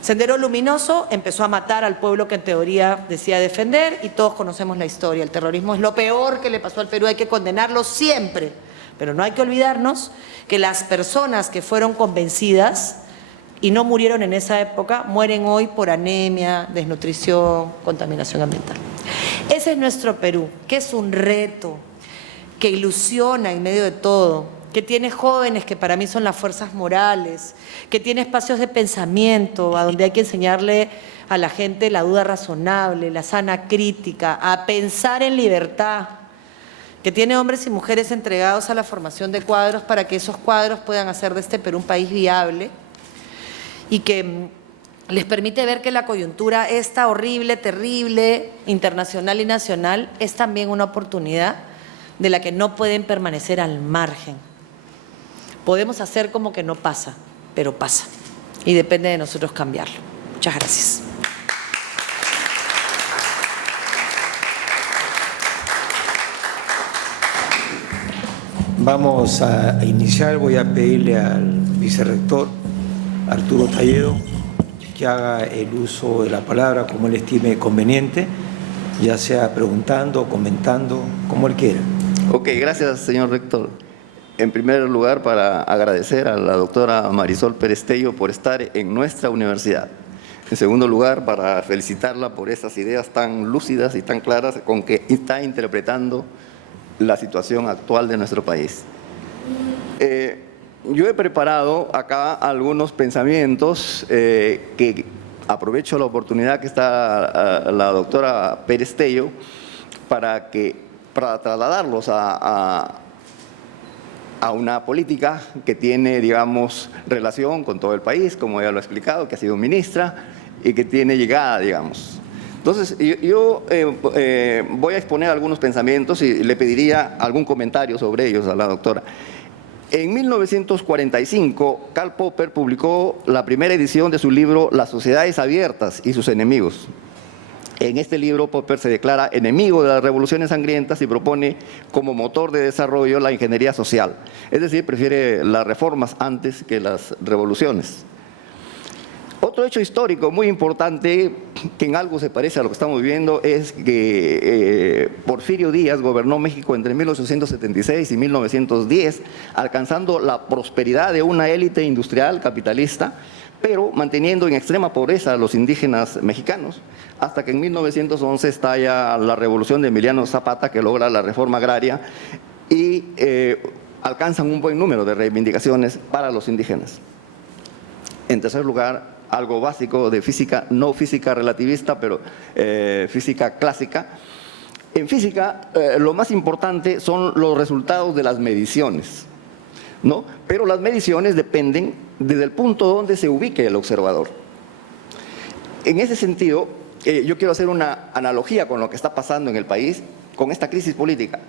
Sendero Luminoso empezó a matar al pueblo que en teoría decía defender y todos conocemos la historia. El terrorismo es lo peor que le pasó al Perú, hay que condenarlo siempre, pero no hay que olvidarnos que las personas que fueron convencidas y no murieron en esa época, mueren hoy por anemia, desnutrición, contaminación ambiental. Ese es nuestro Perú, que es un reto, que ilusiona en medio de todo, que tiene jóvenes que para mí son las fuerzas morales, que tiene espacios de pensamiento, a donde hay que enseñarle a la gente la duda razonable, la sana crítica, a pensar en libertad, que tiene hombres y mujeres entregados a la formación de cuadros para que esos cuadros puedan hacer de este Perú un país viable, y que les permite ver que la coyuntura esta horrible, terrible, internacional y nacional, es también una oportunidad de la que no pueden permanecer al margen. Podemos hacer como que no pasa, pero pasa. Y depende de nosotros cambiarlo. Muchas gracias. Vamos a iniciar. Voy a pedirle al vicerrector Arturo Talledo que haga el uso de la palabra como él estime conveniente, ya sea preguntando, comentando, como él quiera. Ok, gracias, señor rector. En primer lugar, para agradecer a la doctora Marisol Perestello por estar en nuestra universidad. En segundo lugar, para felicitarla por esas ideas tan lúcidas y tan claras con que está interpretando la situación actual de nuestro país. Yo he preparado acá algunos pensamientos que aprovecho la oportunidad que está la doctora Perestello para trasladarlos a una política que tiene, digamos, relación con todo el país, como ella lo ha explicado, que ha sido ministra y que tiene llegada, digamos. Entonces, yo voy a exponer algunos pensamientos y le pediría algún comentario sobre ellos a la doctora. En 1945, Karl Popper publicó la primera edición de su libro Las sociedades abiertas y sus enemigos. En este libro, Popper se declara enemigo de las revoluciones sangrientas y propone como motor de desarrollo la ingeniería social. Es decir, prefiere las reformas antes que las revoluciones. Otro hecho histórico muy importante, que en algo se parece a lo que estamos viviendo, es que Porfirio Díaz gobernó México entre 1876 y 1910, alcanzando la prosperidad de una élite industrial capitalista, pero manteniendo en extrema pobreza a los indígenas mexicanos, hasta que en 1911 estalla la revolución de Emiliano Zapata, que logra la reforma agraria y alcanzan un buen número de reivindicaciones para los indígenas. En tercer lugar, algo básico de física, no física relativista, pero física clásica. En física, lo más importante son los resultados de las mediciones, ¿no? Pero las mediciones dependen desde el punto donde se ubique el observador. En ese sentido, yo quiero hacer una analogía con lo que está pasando en el país, con esta crisis política.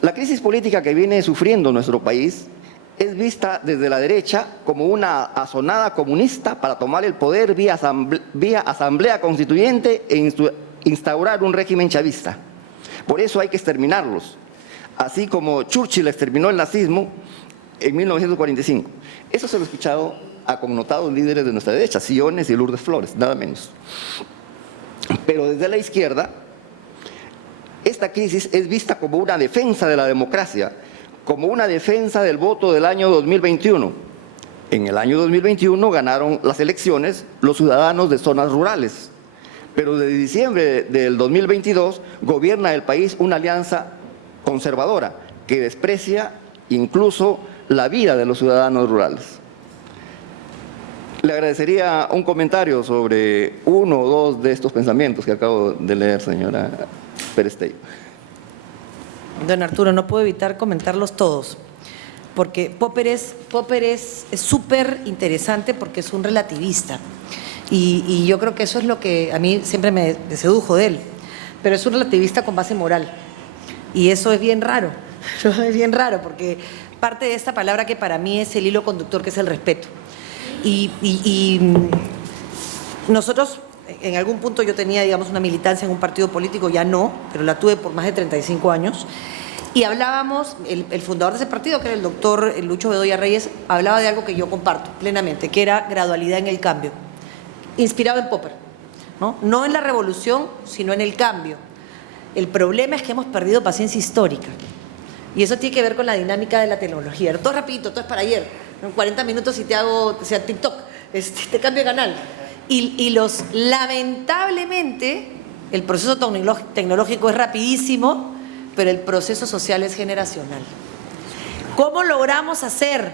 La crisis política que viene sufriendo nuestro país es vista desde la derecha como una asonada comunista para tomar el poder vía asamblea constituyente e instaurar un régimen chavista. Por eso hay que exterminarlos, así como Churchill exterminó el nazismo en 1945. Eso se lo he escuchado a connotados líderes de nuestra derecha, Siones y Lourdes Flores, nada menos. Pero desde la izquierda, esta crisis es vista como una defensa de la democracia, como una defensa del voto del año 2021. En el año 2021 ganaron las elecciones los ciudadanos de zonas rurales, pero desde diciembre del 2022 gobierna el país una alianza conservadora que desprecia incluso la vida de los ciudadanos rurales. Le agradecería un comentario sobre uno o dos de estos pensamientos que acabo de leer, señora Perestello. Don Arturo, no puedo evitar comentarlos todos, porque Popper es súper interesante porque es un relativista y yo creo que eso es lo que a mí siempre me sedujo de él, pero es un relativista con base moral y eso es bien raro, porque parte de esta palabra que para mí es el hilo conductor, que es el respeto. Y Nosotros, en algún punto yo tenía, digamos, una militancia en un partido político, ya no, pero la tuve por más de 35 años. Y hablábamos, el fundador de ese partido, que era el doctor Lucho Bedoya Reyes, hablaba de algo que yo comparto plenamente, que era gradualidad en el cambio, inspirado en Popper, ¿no? No en la revolución, sino en el cambio. El problema es que hemos perdido paciencia histórica. Y eso tiene que ver con la dinámica de la tecnología. Todo rapidito, todo es para ayer. En 40 minutos y te hago, o sea, TikTok, te cambio de canal. Lamentablemente, el proceso tecnológico es rapidísimo, pero el proceso social es generacional. ¿Cómo logramos hacer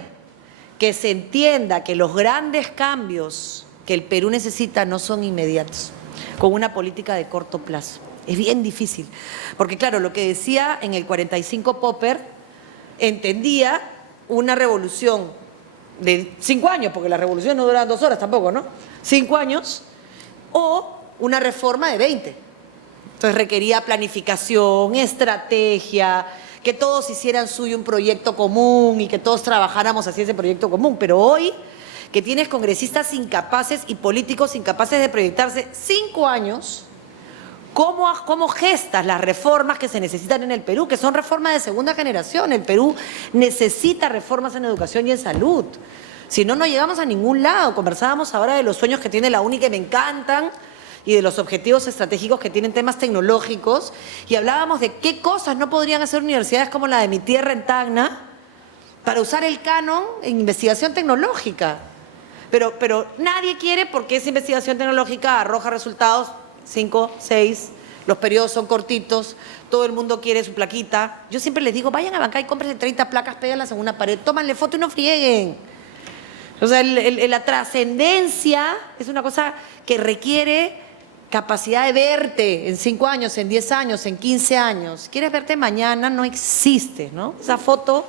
que se entienda que los grandes cambios que el Perú necesita no son inmediatos, con una política de corto plazo? Es bien difícil, porque claro, lo que decía en el 45 Popper entendía una revolución de 5 años, porque la revolución no dura 2 horas tampoco, ¿no? 5 años, o una reforma de 20. Entonces requería planificación, estrategia, que todos hicieran suyo un proyecto común y que todos trabajáramos hacia ese proyecto común. Pero hoy, que tienes congresistas incapaces y políticos incapaces de proyectarse 5 años, ¿cómo gestas las reformas que se necesitan en el Perú? Que son reformas de segunda generación. El Perú necesita reformas en educación y en salud. Si no, no llegamos a ningún lado. Conversábamos ahora de los sueños que tiene la UNI, que me encantan, y de los objetivos estratégicos que tienen temas tecnológicos, y hablábamos de qué cosas no podrían hacer universidades como la de mi tierra en Tacna para usar el canon en investigación tecnológica. Pero nadie quiere, porque esa investigación tecnológica arroja resultados 5, 6, los periodos son cortitos, todo el mundo quiere su plaquita. Yo siempre les digo, vayan a Bancay, cómprense 30 placas, péganlas en una pared, tómanle foto y no frieguen. O sea, la trascendencia es una cosa que requiere capacidad de verte en 5 años, en 10 años, en 15 años. ¿Quieres verte mañana? No existe, ¿no? Esa foto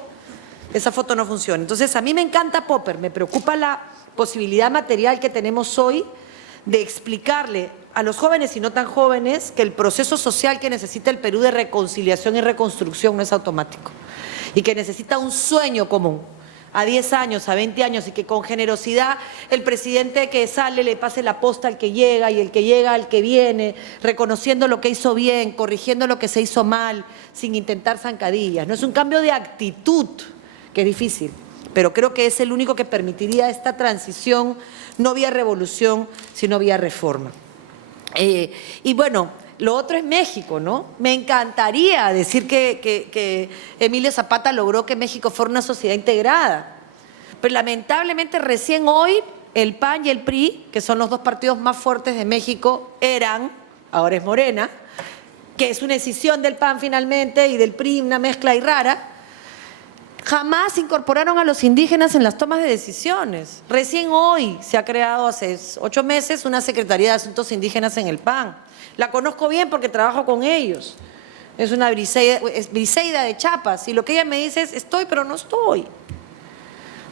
no funciona. Entonces, a mí me encanta Popper, me preocupa la posibilidad material que tenemos hoy de explicarle a los jóvenes y no tan jóvenes que el proceso social que necesita el Perú de reconciliación y reconstrucción no es automático y que necesita un sueño común a 10 años, a 20 años, y que con generosidad el presidente que sale le pase la posta al que llega y el que llega al que viene, reconociendo lo que hizo bien, corrigiendo lo que se hizo mal, sin intentar zancadillas. No es un cambio de actitud, que es difícil, pero creo que es el único que permitiría esta transición, no vía revolución, sino vía reforma. Y bueno, lo otro es México, ¿no? Me encantaría decir que Emilio Zapata logró que México fuera una sociedad integrada, pero lamentablemente recién hoy el PAN y el PRI, que son los dos partidos más fuertes de México, ahora es Morena, que es una escisión del PAN finalmente y del PRI, una mezcla ahí rara, jamás incorporaron a los indígenas en las tomas de decisiones. Recién hoy se ha creado, hace 8 meses, una Secretaría de Asuntos Indígenas en el PAN. La conozco bien porque trabajo con ellos. Es una Briseida de Chiapas, y lo que ella me dice es, estoy pero no estoy.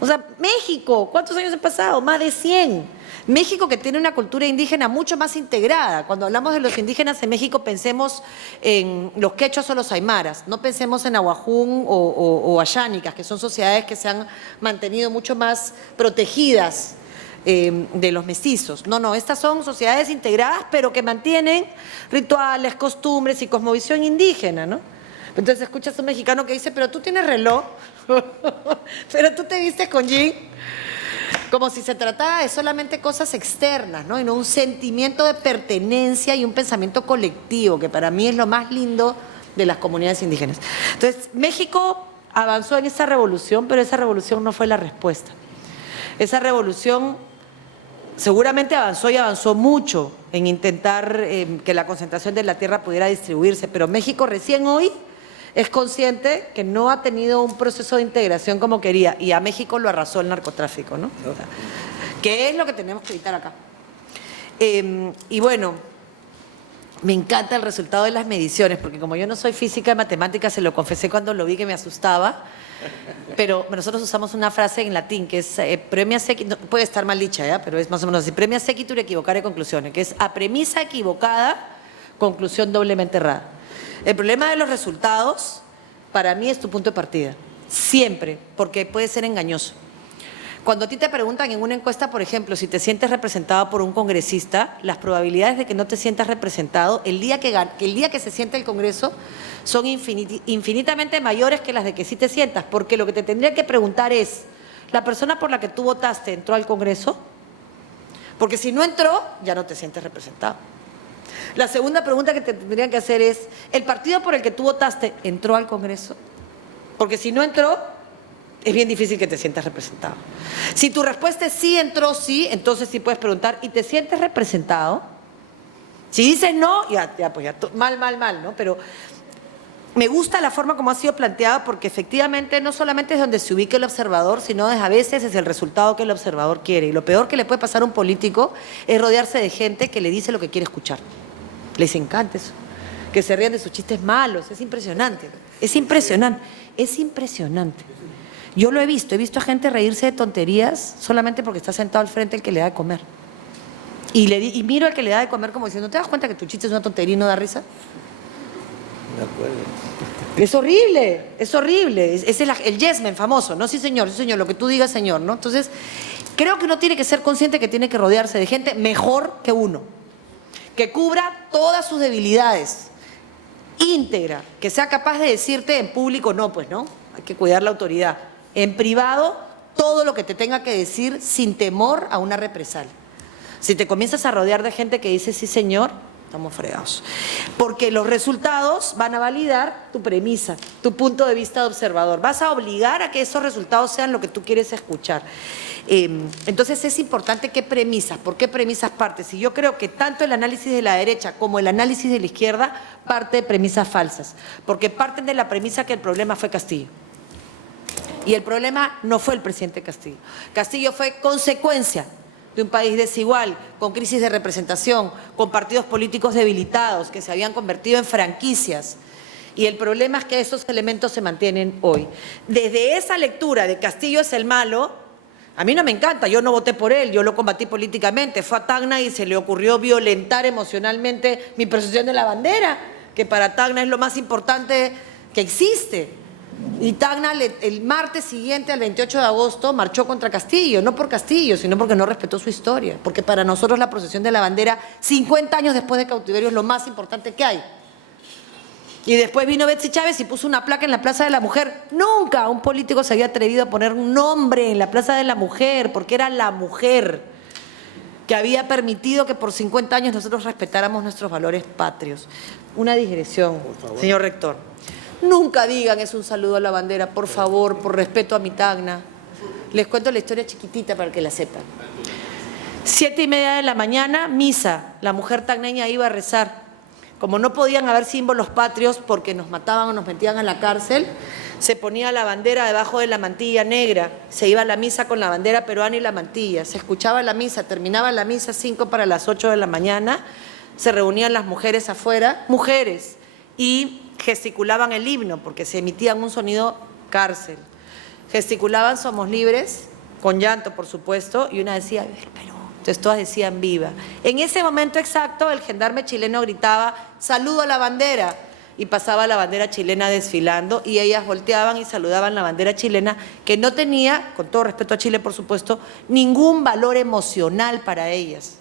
O sea, México, ¿cuántos años han pasado? Más de 100. México, que tiene una cultura indígena mucho más integrada. Cuando hablamos de los indígenas en México, pensemos en los quechos o los aymaras, no pensemos en ahuajún o ayánicas, que son sociedades que se han mantenido mucho más protegidas de los mestizos. No, estas son sociedades integradas, pero que mantienen rituales, costumbres y cosmovisión indígena, ¿no? Entonces escuchas a un mexicano que dice, pero tú tienes reloj, pero tú te vistes con jean, como si se tratara de solamente cosas externas, ¿no? Y no un sentimiento de pertenencia y un pensamiento colectivo, que para mí es lo más lindo de las comunidades indígenas. Entonces, México avanzó en esa revolución, pero esa revolución no fue la respuesta. Esa revolución seguramente avanzó y avanzó mucho en intentar que la concentración de la tierra pudiera distribuirse, pero México recién hoy es consciente que no ha tenido un proceso de integración como quería, y a México lo arrasó el narcotráfico, ¿no? O sea, que es lo que tenemos que evitar acá. Y bueno, me encanta el resultado de las mediciones, porque como yo no soy física y matemática, se lo confesé cuando lo vi que me asustaba, pero nosotros usamos una frase en latín que es premia sequitur, puede estar mal dicha, ¿ya? Pero es más o menos así, premia sequitur equivocare conclusiones, que es a premisa equivocada, conclusión doblemente errada. El problema de los resultados, para mí, es tu punto de partida, siempre, porque puede ser engañoso. Cuando a ti te preguntan en una encuesta, por ejemplo, si te sientes representado por un congresista, las probabilidades de que no te sientas representado el día que se siente el Congreso son infinitamente mayores que las de que sí te sientas, porque lo que te tendría que preguntar es, ¿la persona por la que tú votaste entró al Congreso? Porque si no entró, ya no te sientes representado. La segunda pregunta que te tendrían que hacer es, ¿el partido por el que tú votaste entró al Congreso? Porque si no entró, es bien difícil que te sientas representado. Si tu respuesta es sí, entró, sí, entonces sí puedes preguntar, ¿y te sientes representado? Si dices no, mal, ¿no? Pero me gusta la forma como ha sido planteada porque efectivamente no solamente es donde se ubica el observador, sino a veces es el resultado que el observador quiere. Y lo peor que le puede pasar a un político es rodearse de gente que le dice lo que quiere escuchar. Les encanta eso. Que se rían de sus chistes malos. Es impresionante. Es impresionante. Es impresionante. Yo lo he visto a gente reírse de tonterías solamente porque está sentado al frente el que le da de comer. Y miro al que le da de comer como diciendo, ¿no te das cuenta que tu chiste es una tontería y no da risa? De acuerdo. Es horrible, es horrible. Es el yes man famoso, ¿no? Sí, señor, lo que tú digas, señor, ¿no? Entonces, creo que uno tiene que ser consciente que tiene que rodearse de gente mejor que uno, que cubra todas sus debilidades, íntegra, que sea capaz de decirte en público, no, pues no, hay que cuidar la autoridad. En privado, todo lo que te tenga que decir sin temor a una represalia. Si te comienzas a rodear de gente que dice sí, señor, estamos fregados. Porque los resultados van a validar tu premisa, tu punto de vista de observador. Vas a obligar a que esos resultados sean lo que tú quieres escuchar. Entonces es importante qué premisas, por qué premisas partes. Y yo creo que tanto el análisis de la derecha como el análisis de la izquierda parte de premisas falsas. Porque parten de la premisa que el problema fue Castillo. Y el problema no fue el presidente Castillo. Castillo fue consecuencia de un país desigual, con crisis de representación, con partidos políticos debilitados que se habían convertido en franquicias. Y el problema es que esos elementos se mantienen hoy. Desde esa lectura de Castillo es el malo, a mí no me encanta, yo no voté por él, yo lo combatí políticamente. Fue a Tacna y se le ocurrió violentar emocionalmente mi procesión de la bandera, que para Tacna es lo más importante que existe. Y Tacna el martes siguiente, al 28 de agosto, marchó contra Castillo, no por Castillo, sino porque no respetó su historia. Porque para nosotros la procesión de la bandera, 50 años después de cautiverio, es lo más importante que hay. Y después vino Betsy Chávez y puso una placa en la Plaza de la Mujer. Nunca un político se había atrevido a poner un nombre en la Plaza de la Mujer, porque era la mujer que había permitido que por 50 años nosotros respetáramos nuestros valores patrios. Una digresión, señor rector. Nunca digan es un saludo a la bandera, por favor, por respeto a mi Tacna. Les cuento la historia chiquitita para que la sepan. 7:30 de la mañana, misa. La mujer tacneña iba a rezar. Como no podían haber símbolos patrios porque nos mataban o nos metían a la cárcel, se ponía la bandera debajo de la mantilla negra. Se iba a la misa con la bandera peruana y la mantilla. Se escuchaba la misa, terminaba la misa 5 para las 8 de la mañana. Se reunían las mujeres afuera, mujeres, y gesticulaban el himno porque se emitían un sonido cárcel. Gesticulaban Somos Libres, con llanto por supuesto, y una decía viva el Perú. Entonces todas decían viva. En ese momento exacto el gendarme chileno gritaba saludo a la bandera y pasaba la bandera chilena desfilando y ellas volteaban y saludaban la bandera chilena que no tenía, con todo respeto a Chile por supuesto, ningún valor emocional para ellas.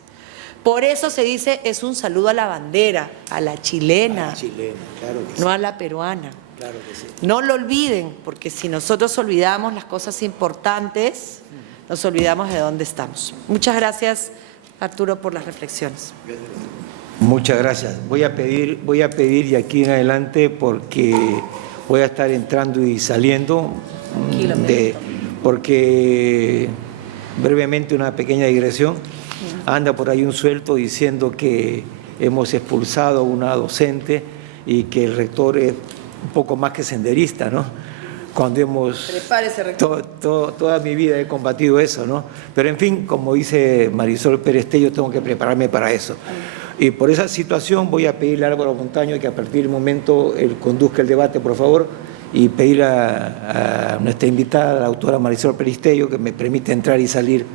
Por eso se dice, es un saludo a la bandera, a la chilena, A la chilena, claro que sí. no a la peruana. Claro que sí. No lo olviden, porque si nosotros olvidamos las cosas importantes, nos olvidamos de dónde estamos. Muchas gracias, Arturo, por las reflexiones. Muchas gracias. Voy a pedir de aquí en adelante porque voy a estar entrando y saliendo, porque brevemente una pequeña digresión. Anda por ahí un suelto diciendo que hemos expulsado a una docente y que el rector es un poco más que senderista, ¿no? Cuando hemos... Prepárese, rector. Toda mi vida he combatido eso, ¿no? Pero en fin, como dice Marisol Pérez Tello, tengo que prepararme para eso. Y por esa situación voy a pedirle a Álvaro Montaño que a partir del momento él conduzca el debate, por favor, y pedir a nuestra invitada, la doctora Marisol Pérez Tello, que me permite entrar y salir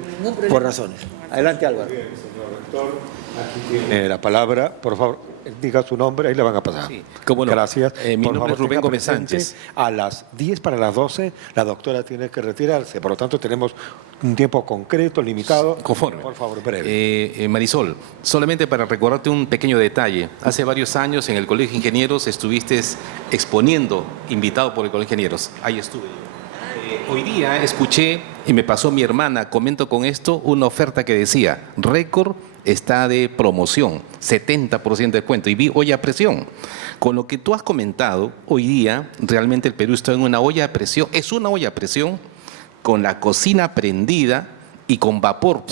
por razones. Adelante, Álvaro. Bien, señor rector. Aquí tiene la palabra, por favor. diga su nombre, ahí le van a pasar. Sí, cómo no. Gracias. Mi Por nombre favor, es Rubén tenga Gómez presente, Sánchez. A las 10 para las 12, la doctora tiene que retirarse. Por lo tanto, tenemos un tiempo concreto, limitado. Conforme. Por favor, breve. Marisol, solamente para recordarte un pequeño detalle. Hace varios años en el Colegio de Ingenieros estuviste exponiendo, invitado por el Colegio de Ingenieros. Ahí estuve. Hoy día escuché, y me pasó mi hermana, comento con esto, una oferta que decía, récord está de promoción, 70% de descuento, y vi olla a presión. Con lo que tú has comentado, hoy día realmente el Perú está en una olla a presión, es una olla a presión con la cocina prendida y con vapor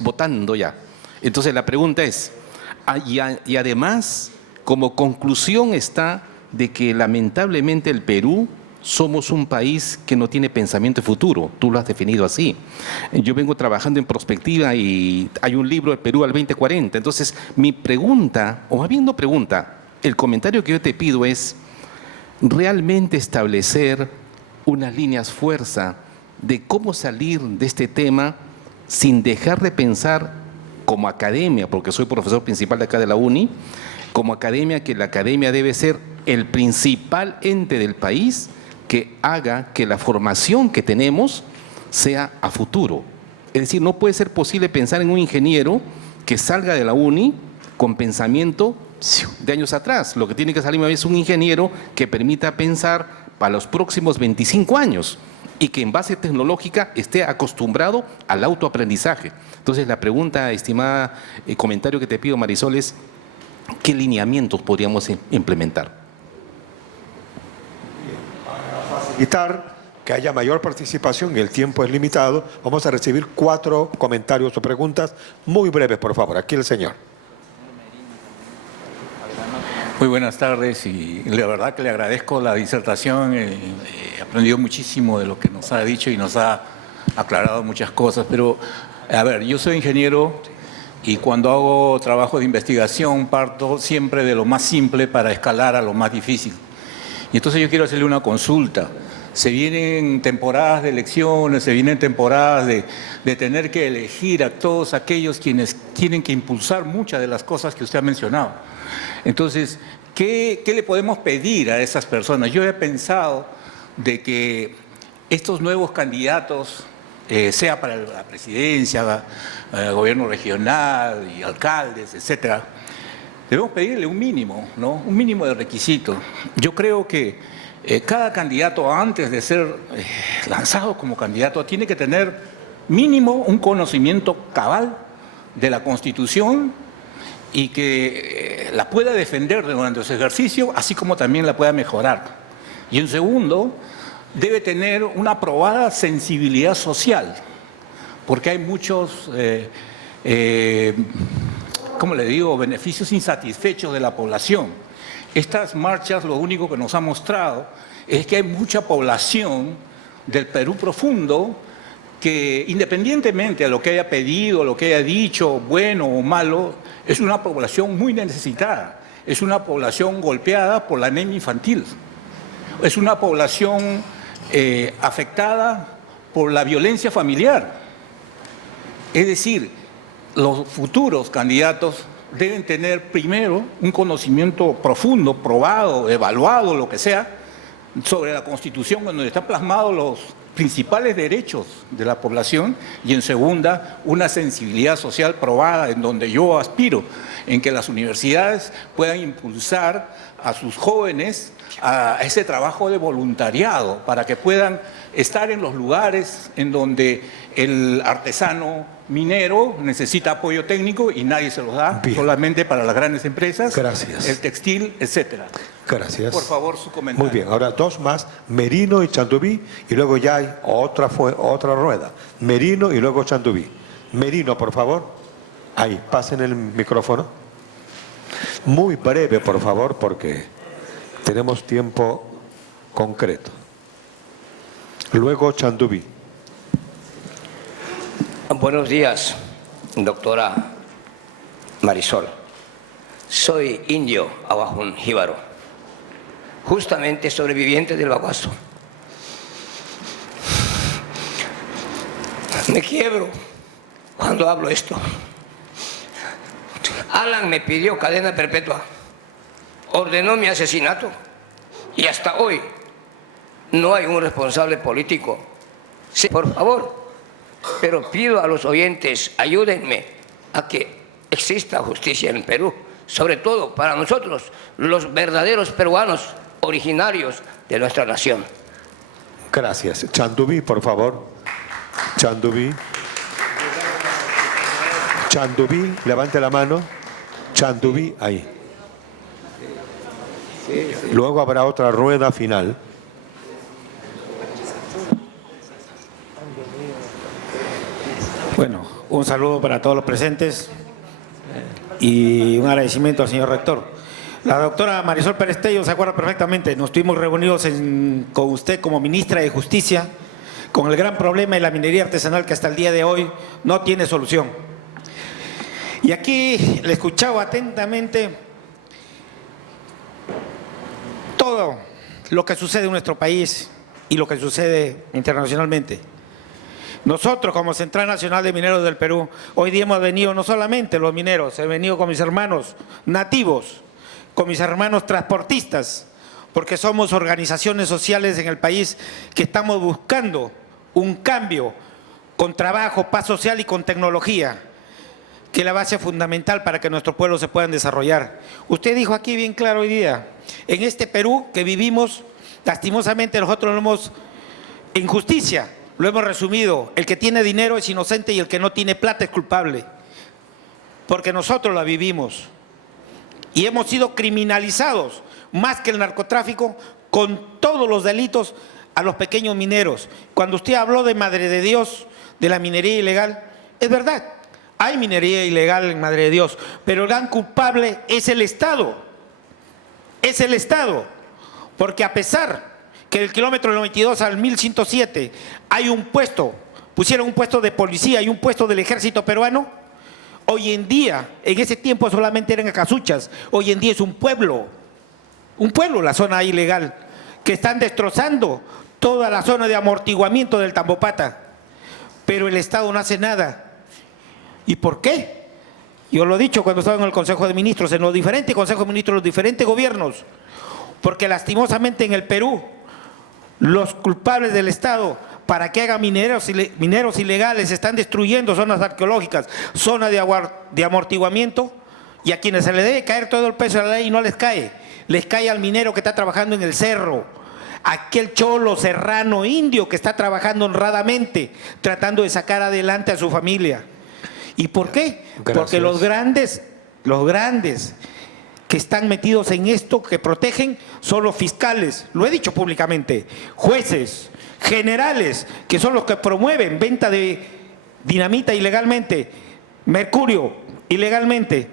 botando ya. Entonces la pregunta es, y además como conclusión está de que lamentablemente el Perú somos un país que no tiene pensamiento de futuro, tú lo has definido así. Yo vengo trabajando en prospectiva y hay un libro, El Perú al 2040. Entonces, mi pregunta, o más bien no pregunta, el comentario que yo te pido es realmente establecer unas líneas fuerza de cómo salir de este tema sin dejar de pensar como academia, porque soy profesor principal de acá de la UNI, como academia, que la academia debe ser el principal ente del país que haga que la formación que tenemos sea a futuro. Es decir, no puede ser posible pensar en un ingeniero que salga de la UNI con pensamiento de años atrás. Lo que tiene que salir es un ingeniero que permita pensar para los próximos 25 años y que en base tecnológica esté acostumbrado al autoaprendizaje. Entonces, la pregunta, estimada, comentario que te pido, Marisol, es ¿qué lineamientos podríamos implementar? Evitar que haya mayor participación y el tiempo es limitado, vamos a recibir 4 comentarios o preguntas muy breves, por favor. Aquí el señor. Muy buenas tardes y la verdad que le agradezco la disertación. He aprendido muchísimo de lo que nos ha dicho y nos ha aclarado muchas cosas. Pero, a ver, yo soy ingeniero y cuando hago trabajo de investigación parto siempre de lo más simple para escalar a lo más difícil. Y entonces yo quiero hacerle una consulta. Se vienen temporadas de elecciones, se vienen temporadas de tener que elegir a todos aquellos quienes tienen que impulsar muchas de las cosas que usted ha mencionado. Entonces, ¿qué le podemos pedir a esas personas? Yo he pensado de que estos nuevos candidatos, sea para la presidencia, gobierno regional y alcaldes, etcétera, debemos pedirle un mínimo, ¿no? Un mínimo de requisito. Yo creo que cada candidato, antes de ser lanzado como candidato, tiene que tener mínimo un conocimiento cabal de la Constitución y que la pueda defender durante su ejercicio, así como también la pueda mejorar. Y en segundo, debe tener una probada sensibilidad social, porque hay muchos, ¿cómo le digo?, beneficios insatisfechos de la población. Estas marchas lo único que nos ha mostrado es que hay mucha población del Perú profundo que, independientemente de lo que haya pedido, lo que haya dicho, bueno o malo, es una población muy necesitada, es una población golpeada por la anemia infantil, es una población afectada por la violencia familiar. Es decir, los futuros candidatos deben tener primero un conocimiento profundo, probado, evaluado, lo que sea, sobre la Constitución, donde están plasmados los principales derechos de la población, y en segunda, una sensibilidad social probada, en donde yo aspiro, en que las universidades puedan impulsar a sus jóvenes a ese trabajo de voluntariado, para que puedan estar en los lugares en donde el artesano minero necesita apoyo técnico y nadie se los da, bien, solamente para las grandes empresas, gracias, el textil, etcétera. Gracias. Por favor, su comentario. Muy bien, ahora 2 más, Merino y Chandubí, y luego ya hay otra rueda. Merino y luego Chandubí. Merino, por favor. Ahí, pasen el micrófono. Muy breve, por favor, porque tenemos tiempo concreto. Luego Chandubí. Buenos días, doctora Marisol. Soy indio Awajún Jíbaro, justamente sobreviviente del Baguazo. Me quiebro cuando hablo esto. Alan me pidió cadena perpetua, ordenó mi asesinato y hasta hoy no hay un responsable político. Sí, por favor, pero pido a los oyentes, ayúdenme a que exista justicia en Perú, sobre todo para nosotros, los verdaderos peruanos originarios de nuestra nación. Gracias. Chandubí, por favor. Chandubí. Chandubí, levante la mano. Chandubí, ahí. Luego habrá otra rueda final. Bueno, un saludo para todos los presentes y un agradecimiento al señor rector. La doctora Marisol Pérez Tello se acuerda perfectamente, nos estuvimos reunidos con usted como ministra de Justicia con el gran problema de la minería artesanal que hasta el día de hoy no tiene solución. Y aquí le escuchaba atentamente todo lo que sucede en nuestro país y lo que sucede internacionalmente. Nosotros, como Central Nacional de Mineros del Perú, hoy día hemos venido no solamente los mineros, he venido con mis hermanos nativos, con mis hermanos transportistas, porque somos organizaciones sociales en el país que estamos buscando un cambio con trabajo, paz social y con tecnología, que es la base fundamental para que nuestros pueblos se puedan desarrollar. Usted dijo aquí bien claro hoy día, en este Perú que vivimos, lastimosamente nosotros lo hemos, en justicia, lo hemos resumido, el que tiene dinero es inocente y el que no tiene plata es culpable, porque nosotros la vivimos y hemos sido criminalizados más que el narcotráfico con todos los delitos a los pequeños mineros. Cuando usted habló de Madre de Dios, de la minería ilegal, es verdad, hay minería ilegal en Madre de Dios, pero el gran culpable es el Estado, porque a pesar que del kilómetro 92 al 1107 hay un puesto, pusieron un puesto de policía y un puesto del ejército peruano, hoy en día, en ese tiempo solamente eran casuchas, hoy en día es un pueblo, la zona ilegal, que están destrozando toda la zona de amortiguamiento del Tambopata, pero el Estado no hace nada. ¿Y por qué? Yo lo he dicho cuando estaba en el Consejo de Ministros, en los diferentes consejos de ministros, los diferentes gobiernos, porque lastimosamente en el Perú, los culpables del Estado para que hagan mineros ilegales están destruyendo zonas arqueológicas, zonas de amortiguamiento, y a quienes se le debe caer todo el peso de la ley no les cae al minero que está trabajando en el cerro, aquel cholo serrano indio que está trabajando honradamente, tratando de sacar adelante a su familia. ¿Y por qué? Gracias. Porque los grandes que están metidos en esto, que protegen, son los fiscales, lo he dicho públicamente, jueces, generales, que son los que promueven venta de dinamita ilegalmente, mercurio ilegalmente,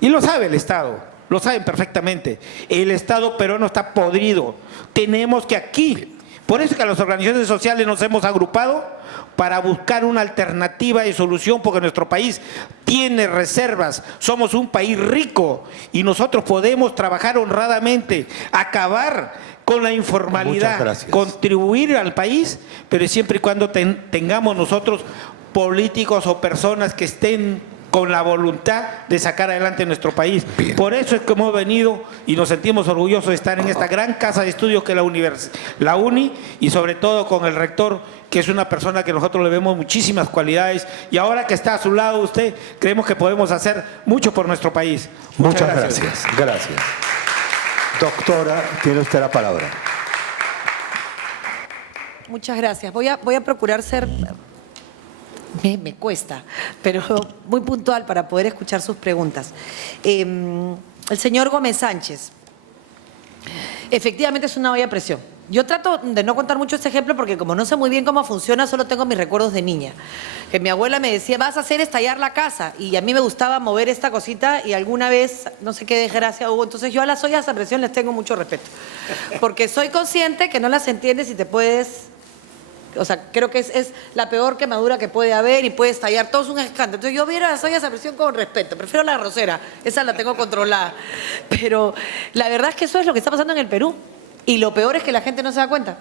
y lo sabe el Estado, lo saben perfectamente. El Estado peruano está podrido, tenemos que aquí, por eso que las organizaciones sociales nos hemos agrupado para buscar una alternativa de solución, porque nuestro país tiene reservas, somos un país rico y nosotros podemos trabajar honradamente, acabar con la informalidad, contribuir al país, pero siempre y cuando tengamos nosotros políticos o personas que estén con la voluntad de sacar adelante nuestro país. Bien. Por eso es que hemos venido y nos sentimos orgullosos de estar en esta gran casa de estudios que es la UNI, y sobre todo con el rector, que es una persona que nosotros le vemos muchísimas cualidades, y ahora que está a su lado usted, creemos que podemos hacer mucho por nuestro país. Muchas gracias. Gracias. Doctora, tiene usted la palabra. Muchas gracias. Voy a procurar ser... Me cuesta, pero muy puntual para poder escuchar sus preguntas. El señor Gómez Sánchez, efectivamente es una olla a presión. Yo trato de no contar mucho este ejemplo porque como no sé muy bien cómo funciona, solo tengo mis recuerdos de niña. Que mi abuela me decía, vas a hacer estallar la casa, y a mí me gustaba mover esta cosita, y alguna vez, no sé qué desgracia hubo, entonces yo a las ollas a presión les tengo mucho respeto. Porque soy consciente que no las entiendes y te puedes... O sea, creo que es la peor quemadura que puede haber y puede estallar. Todo es un escándalo. Entonces yo viera las ollas a presión con respeto. Prefiero la arrocera. Esa la tengo controlada. Pero la verdad es que eso es lo que está pasando en el Perú. Y lo peor es que la gente no se da cuenta.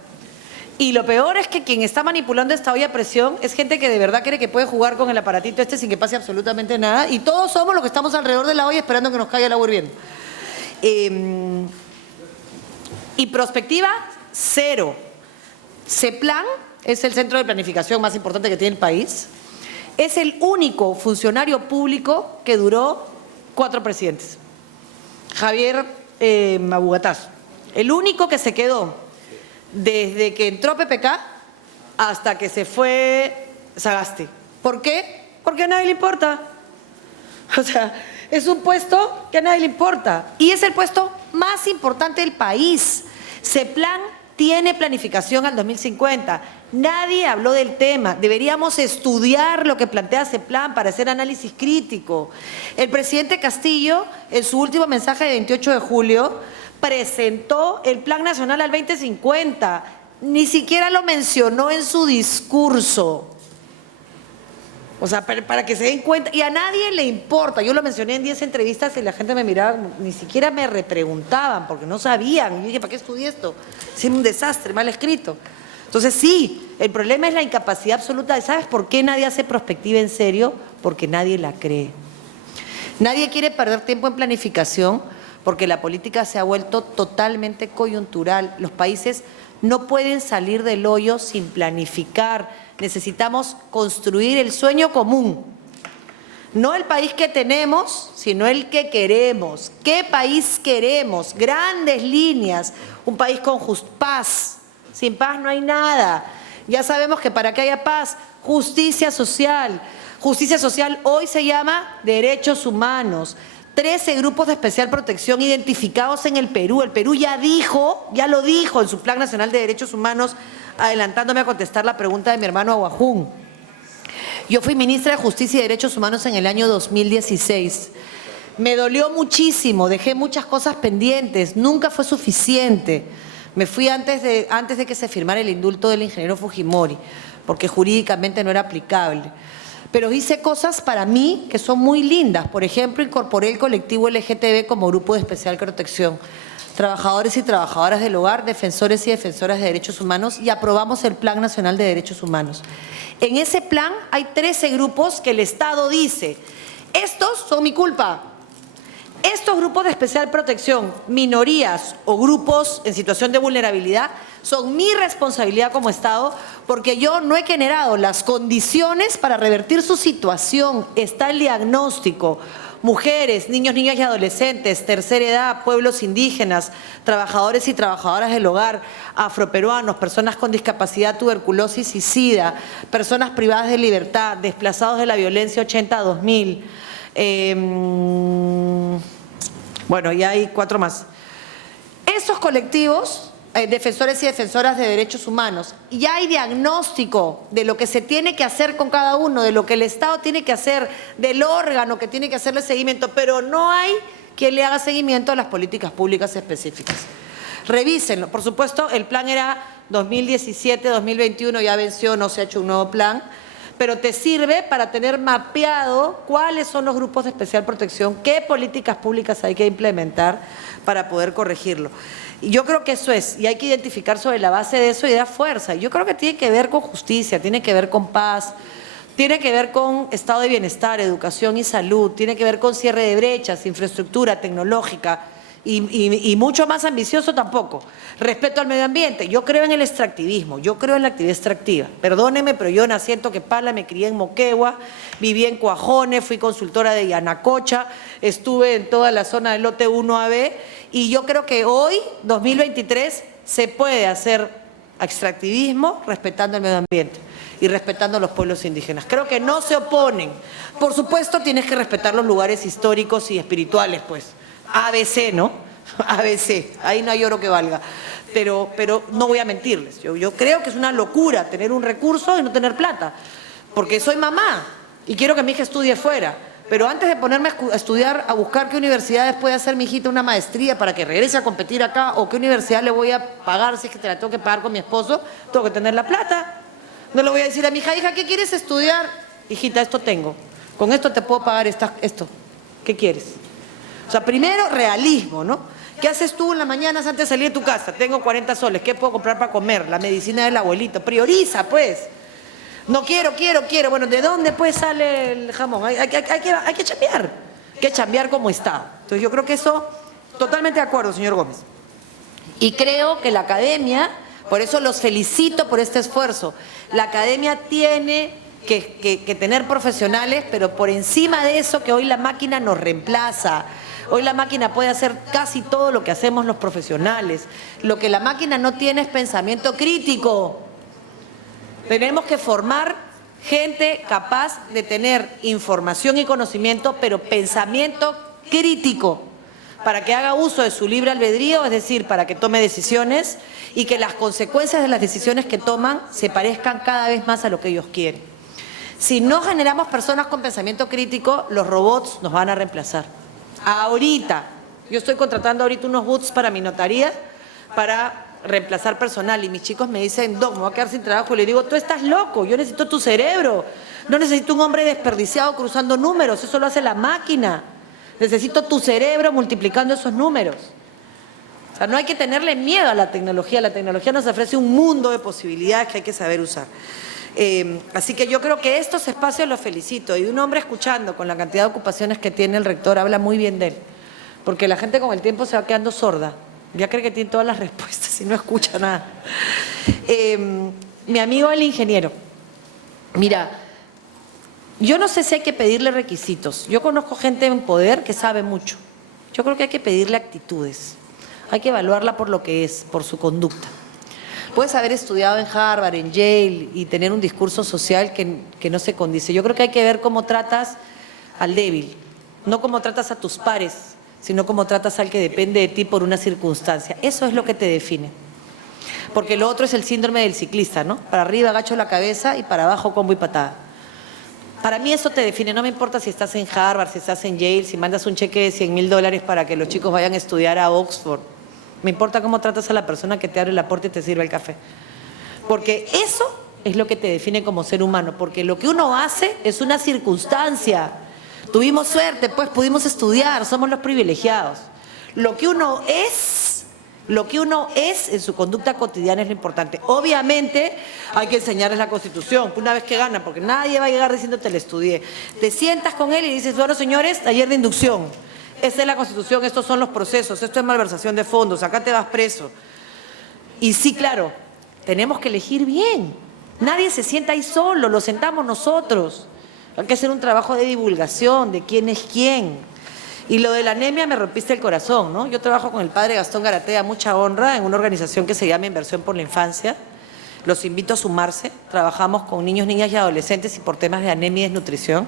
Y lo peor es que quien está manipulando esta olla a presión es gente que de verdad cree que puede jugar con el aparatito este sin que pase absolutamente nada. Y todos somos los que estamos alrededor de la olla esperando que nos caiga el agua hirviendo. Y prospectiva, cero. CEPLAN es el centro de planificación más importante que tiene el país. Es el único funcionario público que duró 4 presidentes. Javier Mabugataz. El único que se quedó desde que entró PPK hasta que se fue Sagasti. ¿Por qué? Porque a nadie le importa. O sea, es un puesto que a nadie le importa. Y es el puesto más importante del país. CEPLAN tiene planificación al 2050. Nadie habló del tema. Deberíamos estudiar lo que plantea CEPLAN para hacer análisis crítico. El presidente Castillo, en su último mensaje de 28 de julio, presentó el Plan Nacional al 2050. Ni siquiera lo mencionó en su discurso. O sea, para que se den cuenta. Y a nadie le importa. Yo lo mencioné en 10 entrevistas y la gente me miraba, ni siquiera me repreguntaban porque no sabían. Yo dije, ¿para qué estudié esto? Es un desastre, mal escrito. Entonces sí, el problema es la incapacidad absoluta. ¿Sabes por qué nadie hace prospectiva en serio? Porque nadie la cree. Nadie quiere perder tiempo en planificación porque la política se ha vuelto totalmente coyuntural. Los países no pueden salir del hoyo sin planificar. Necesitamos construir el sueño común. No el país que tenemos, sino el que queremos. ¿Qué país queremos? Grandes líneas. Un país con paz. Sin paz no hay nada. Ya sabemos que para que haya paz, justicia social. Justicia social hoy se llama derechos humanos. 13 grupos de especial protección identificados en el Perú. El Perú ya lo dijo en su Plan Nacional de Derechos Humanos, adelantándome a contestar la pregunta de mi hermano Aguajún. Yo fui ministra de Justicia y Derechos Humanos en el año 2016. Me dolió muchísimo, dejé muchas cosas pendientes, nunca fue suficiente. Me fui antes de que se firmara el indulto del ingeniero Fujimori, porque jurídicamente no era aplicable. Pero hice cosas para mí que son muy lindas. Por ejemplo, incorporé el colectivo LGTB como grupo de especial protección. Trabajadores y trabajadoras del hogar, defensores y defensoras de derechos humanos, y aprobamos el Plan Nacional de Derechos Humanos. En ese plan hay 13 grupos que el Estado dice, estos son mi culpa. Estos grupos de especial protección, minorías o grupos en situación de vulnerabilidad, son mi responsabilidad como Estado porque yo no he generado las condiciones para revertir su situación. Está el diagnóstico. Mujeres, niños, niñas y adolescentes, tercera edad, pueblos indígenas, trabajadores y trabajadoras del hogar, afroperuanos, personas con discapacidad, tuberculosis y SIDA, personas privadas de libertad, desplazados de la violencia 80-2000. Bueno, y hay 4 más. Esos colectivos, defensores y defensoras de derechos humanos, ya hay diagnóstico de lo que se tiene que hacer con cada uno, de lo que el Estado tiene que hacer, del órgano que tiene que hacerle seguimiento, pero no hay quien le haga seguimiento a las políticas públicas específicas. Revísenlo. Por supuesto, el plan era 2017-2021, ya venció, no se ha hecho un nuevo plan, pero te sirve para tener mapeado cuáles son los grupos de especial protección, qué políticas públicas hay que implementar para poder corregirlo. Y yo creo que eso es, y hay que identificar sobre la base de eso y dar fuerza. Yo creo que tiene que ver con justicia, tiene que ver con paz, tiene que ver con estado de bienestar, educación y salud, tiene que ver con cierre de brechas, infraestructura tecnológica, y mucho más ambicioso tampoco. Respeto al medio ambiente. Yo creo en el extractivismo, yo creo en la actividad extractiva. Perdónenme, pero yo nací en Toquepala, me crié en Moquegua, viví en Cuajone, fui consultora de Yanacocha, estuve en toda la zona del lote 1AB, y yo creo que hoy, 2023, se puede hacer extractivismo respetando el medio ambiente y respetando a los pueblos indígenas. Creo que no se oponen. Por supuesto, tienes que respetar los lugares históricos y espirituales, pues. ABC, ¿no? ABC, ahí no hay oro que valga. Pero no voy a mentirles. Yo creo que es una locura tener un recurso y no tener plata. Porque soy mamá y quiero que mi hija estudie fuera. Pero antes de ponerme a estudiar, a buscar qué universidades puede hacer mi hijita una maestría para que regrese a competir acá, o qué universidad le voy a pagar si es que te la tengo que pagar con mi esposo, tengo que tener la plata. No le voy a decir a mi hija, hija, ¿qué quieres estudiar? Hijita, esto tengo. Con esto te puedo pagar esto. ¿Qué quieres? O sea, primero, realismo, ¿no? ¿Qué haces tú en las mañanas antes de salir de tu casa? Tengo 40 soles, ¿qué puedo comprar para comer? La medicina del abuelito. Prioriza, pues. No quiero. Bueno, ¿de dónde pues sale el jamón? Hay que chambear. Hay que chambear como Estado. Entonces yo creo que eso, totalmente de acuerdo, señor Gómez. Y creo que la academia, por eso los felicito por este esfuerzo, la academia tiene que tener profesionales, pero por encima de eso que hoy la máquina nos reemplaza. Hoy la máquina puede hacer casi todo lo que hacemos los profesionales. Lo que la máquina no tiene es pensamiento crítico. Tenemos que formar gente capaz de tener información y conocimiento, pero pensamiento crítico, para que haga uso de su libre albedrío, es decir, para que tome decisiones y que las consecuencias de las decisiones que toman se parezcan cada vez más a lo que ellos quieren. Si no generamos personas con pensamiento crítico, los robots nos van a reemplazar. Ahorita, yo estoy contratando ahorita unos bots para mi notaría para reemplazar personal y mis chicos me dicen, Doc, me voy a quedar sin trabajo. Y le digo, tú estás loco, yo necesito tu cerebro, no necesito un hombre desperdiciado cruzando números, eso lo hace la máquina. Necesito tu cerebro multiplicando esos números. O sea, no hay que tenerle miedo a la tecnología nos ofrece un mundo de posibilidades que hay que saber usar. Así que yo creo que estos espacios los felicito, y un hombre escuchando con la cantidad de ocupaciones que tiene el rector habla muy bien de él, porque la gente con el tiempo se va quedando sorda, ya cree que tiene todas las respuestas y no escucha nada. Mi amigo el ingeniero, mira, yo no sé si hay que pedirle requisitos, yo conozco gente en poder que sabe mucho, yo creo que hay que pedirle actitudes, hay que evaluarla por lo que es, por su conducta. Puedes haber estudiado en Harvard, en Yale y tener un discurso social que no se condice. Yo creo que hay que ver cómo tratas al débil, no cómo tratas a tus pares, sino cómo tratas al que depende de ti por una circunstancia. Eso es lo que te define. Porque lo otro es el síndrome del ciclista, ¿no? Para arriba agacho la cabeza y para abajo combo y patada. Para mí eso te define, no me importa si estás en Harvard, si estás en Yale, si mandas un cheque de $100.000 para que los chicos vayan a estudiar a Oxford. Me importa cómo tratas a la persona que te abre la puerta y te sirve el café. Porque eso es lo que te define como ser humano. Porque lo que uno hace es una circunstancia. Tuvimos suerte, pues pudimos estudiar, somos los privilegiados. Lo que uno es en su conducta cotidiana es lo importante. Obviamente hay que enseñarles la Constitución, una vez que ganan, porque nadie va a llegar diciéndote le estudié. Te sientas con él y dices, bueno, señores, taller de inducción. Esta es la Constitución, estos son los procesos, esto es malversación de fondos, acá te vas preso. Y sí, claro, tenemos que elegir bien. Nadie se sienta ahí solo, lo sentamos nosotros. Hay que hacer un trabajo de divulgación, de quién es quién. Y lo de la anemia me rompiste el corazón, ¿no? Yo trabajo con el padre Gastón Garatea, mucha honra, en una organización que se llama Inversión por la Infancia. Los invito a sumarse. Trabajamos con niños, niñas y adolescentes y por temas de anemia y desnutrición.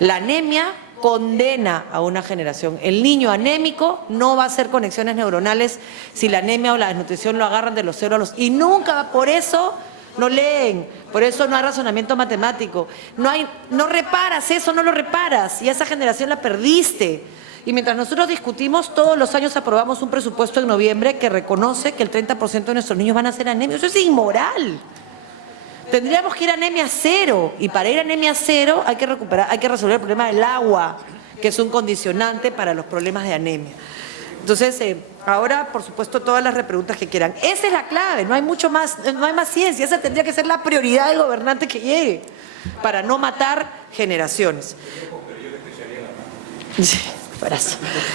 La anemia condena a una generación. El niño anémico no va a hacer conexiones neuronales si la anemia o la desnutrición lo agarran de los 0 a los... Y nunca, por eso no leen, por eso no hay razonamiento matemático. No reparas eso, no lo reparas y esa generación la perdiste. Y mientras nosotros discutimos, todos los años aprobamos un presupuesto en noviembre que reconoce que el 30% de nuestros niños van a ser anémicos. Eso es inmoral. Tendríamos que ir a anemia cero, y para ir a anemia cero hay que resolver el problema del agua, que es un condicionante para los problemas de anemia. Entonces, ahora, por supuesto, todas las repreguntas que quieran. Esa es la clave, no hay mucho más, no hay más ciencia, esa tendría que ser la prioridad del gobernante que llegue, para no matar generaciones.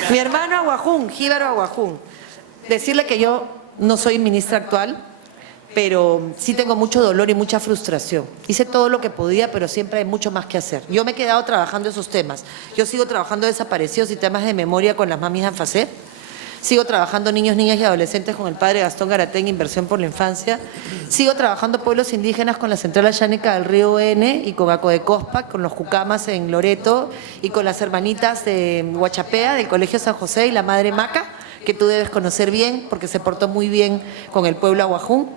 Mi hermano Aguajún, Jíbaro Aguajún, decirle que yo no soy ministra actual, pero sí tengo mucho dolor y mucha frustración. Hice todo lo que podía, pero siempre hay mucho más que hacer. Yo me he quedado trabajando esos temas. Yo sigo trabajando desaparecidos y temas de memoria con las mamis ANFACET. Sigo trabajando niños, niñas y adolescentes con el padre Gastón Garatea en Inversión por la Infancia. Sigo trabajando pueblos indígenas con la Central Ayánica del Río N y con Acodecospa, con los Jucamas en Loreto y con las hermanitas de Huachapea del Colegio San José y la Madre Maca, que tú debes conocer bien porque se portó muy bien con el pueblo Aguajún.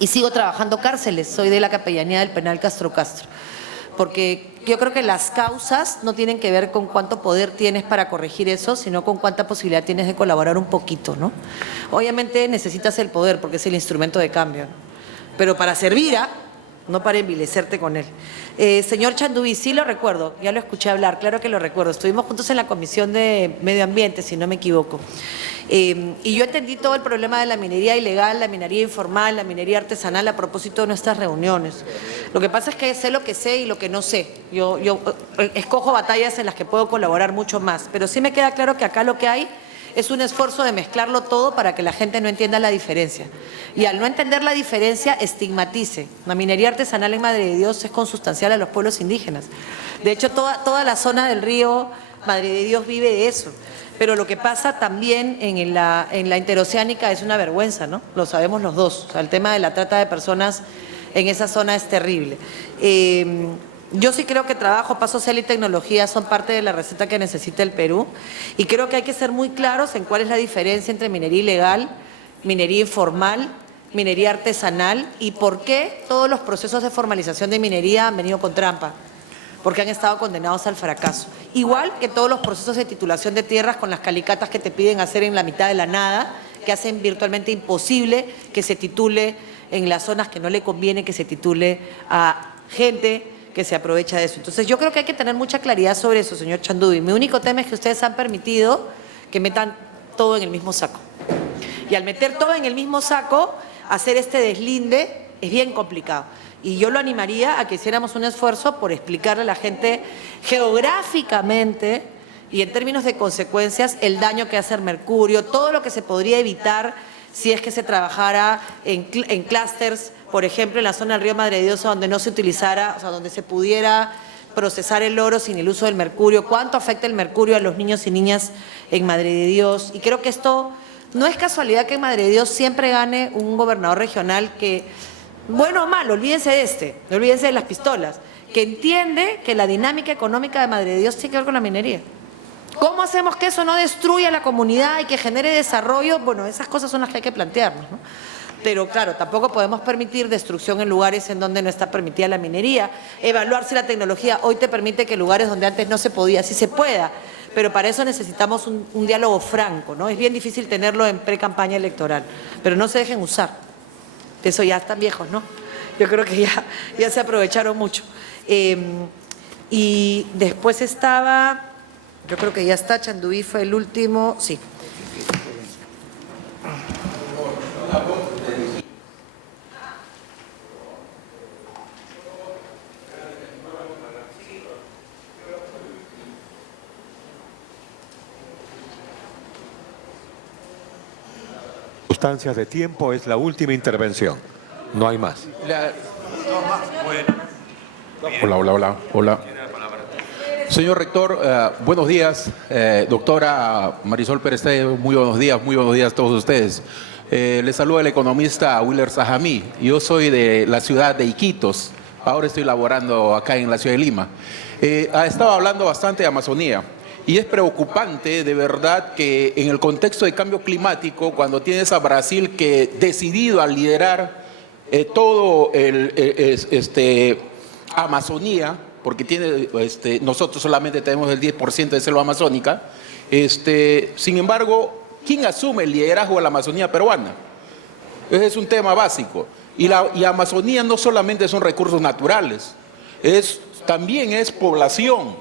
Y sigo trabajando cárceles, soy de la capellanía del penal Castro Castro, porque yo creo que las causas no tienen que ver con cuánto poder tienes para corregir eso, sino con cuánta posibilidad tienes de colaborar un poquito, ¿no? Obviamente necesitas el poder porque es el instrumento de cambio, ¿no? Pero para servir no para envilecerte con él. Señor Chanduví, sí lo recuerdo, ya lo escuché hablar, claro que lo recuerdo. Estuvimos juntos en la Comisión de Medio Ambiente, si no me equivoco. Y yo entendí todo el problema de la minería ilegal, la minería informal, la minería artesanal a propósito de nuestras reuniones. Lo que pasa es que sé lo que sé y lo que no sé. Yo escojo batallas en las que puedo colaborar mucho más, pero sí me queda claro que acá lo que hay es un esfuerzo de mezclarlo todo para que la gente no entienda la diferencia. Y al no entender la diferencia, estigmatice. La minería artesanal en Madre de Dios es consustancial a los pueblos indígenas. De hecho, toda la zona del río Madre de Dios vive de eso. Pero lo que pasa también en la interoceánica es una vergüenza, ¿no? Lo sabemos los dos. O sea, el tema de la trata de personas en esa zona es terrible. Yo sí creo que trabajo, paso social y tecnología son parte de la receta que necesita el Perú y creo que hay que ser muy claros en cuál es la diferencia entre minería ilegal, minería informal, minería artesanal y por qué todos los procesos de formalización de minería han venido con trampa, porque han estado condenados al fracaso. Igual que todos los procesos de titulación de tierras con las calicatas que te piden hacer en la mitad de la nada, que hacen virtualmente imposible que se titule en las zonas que no le conviene que se titule a gente que se aprovecha de eso. Entonces yo creo que hay que tener mucha claridad sobre eso, señor Chanduví. Mi único tema es que ustedes han permitido que metan todo en el mismo saco. Y al meter todo en el mismo saco, hacer este deslinde es bien complicado. Y yo lo animaría a que hiciéramos un esfuerzo por explicarle a la gente geográficamente y en términos de consecuencias el daño que hace el mercurio, todo lo que se podría evitar si es que se trabajara en clústeres, por ejemplo, en la zona del río Madre de Dios, donde no se utilizara, o sea, donde se pudiera procesar el oro sin el uso del mercurio, cuánto afecta el mercurio a los niños y niñas en Madre de Dios. Y creo que esto no es casualidad que en Madre de Dios siempre gane un gobernador regional que, bueno o malo, olvídense de olvídense de las pistolas, que entiende que la dinámica económica de Madre de Dios tiene que ver con la minería. ¿Cómo hacemos que eso no destruya la comunidad y que genere desarrollo? Bueno, esas cosas son las que hay que plantearnos, ¿no? Pero claro, tampoco podemos permitir destrucción en lugares en donde no está permitida la minería. Evaluar si la tecnología hoy te permite que lugares donde antes no se podía, sí se pueda. Pero para eso necesitamos un diálogo franco, ¿no? Es bien difícil tenerlo en pre-campaña electoral, pero no se dejen usar. Eso ya están viejos, ¿no? Yo creo que ya se aprovecharon mucho. Y después estaba... Yo creo que ya está, Chanduví fue el último, sí. Circunstancias de tiempo es la última intervención. No hay más. Hola. Señor rector, buenos días. Doctora Marisol Pérez Tello, muy buenos días a todos ustedes. Les saluda el economista Willer Sajamí. Yo soy de la ciudad de Iquitos. Ahora estoy laborando acá en la ciudad de Lima. Ha estado hablando bastante de Amazonía. Y es preocupante, de verdad, que en el contexto de cambio climático, cuando tienes a Brasil que decidido a liderar todo Amazonía, porque nosotros solamente tenemos el 10% de selva amazónica, sin embargo, ¿quién asume el liderazgo de la Amazonía peruana? Ese es un tema básico. Y Amazonía no solamente son recursos naturales, también es población,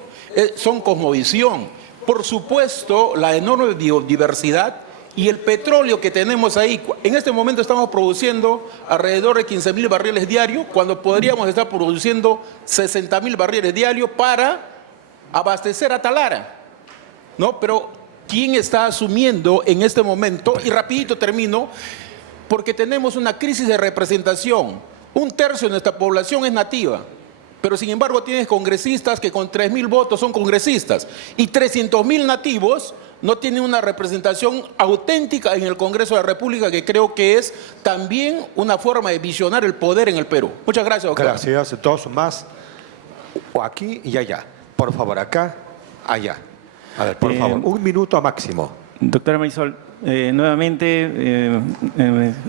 son cosmovisión. Por supuesto, la enorme biodiversidad y el petróleo que tenemos ahí. En este momento estamos produciendo alrededor de 15.000 barriles diarios, cuando podríamos estar produciendo 60.000 barriles diarios para abastecer a Talara, ¿no? Pero ¿quién está asumiendo en este momento? Y rapidito termino, porque tenemos una crisis de representación. 1/3 de nuestra población es nativa. Pero sin embargo tienes congresistas que con 3.000 votos son congresistas y 300.000 nativos no tienen una representación auténtica en el Congreso de la República, que creo que es también una forma de visionar el poder en el Perú. Muchas gracias, doctor. Gracias. Dos más. O aquí y allá. Por favor, acá, allá. A ver, por favor, 1 minuto máximo. Doctora Marisol, nuevamente,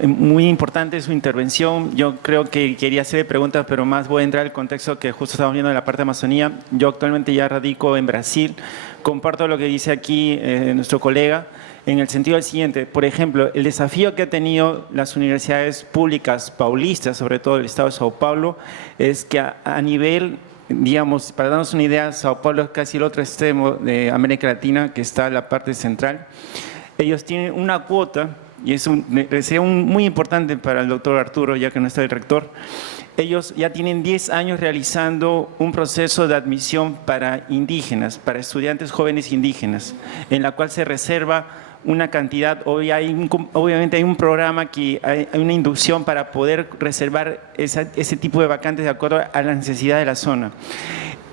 muy importante su intervención. Yo creo que quería hacerle preguntas, pero más voy a entrar al contexto que justo estamos viendo de la parte de Amazonía. Yo actualmente ya radico en Brasil. Comparto lo que dice aquí nuestro colega en el sentido del siguiente. Por ejemplo, el desafío que han tenido las universidades públicas paulistas, sobre todo el estado de Sao Paulo, es que a nivel, digamos, para darnos una idea, Sao Paulo es casi el otro extremo de América Latina, que está en la parte central. Ellos tienen una cuota, y es sería muy importante para el doctor Arturo, ya que no está el rector. Ellos ya tienen 10 años realizando un proceso de admisión para indígenas, para estudiantes jóvenes indígenas, en la cual se reserva una cantidad. Obviamente hay un programa que hay una inducción para poder reservar ese tipo de vacantes de acuerdo a la necesidad de la zona.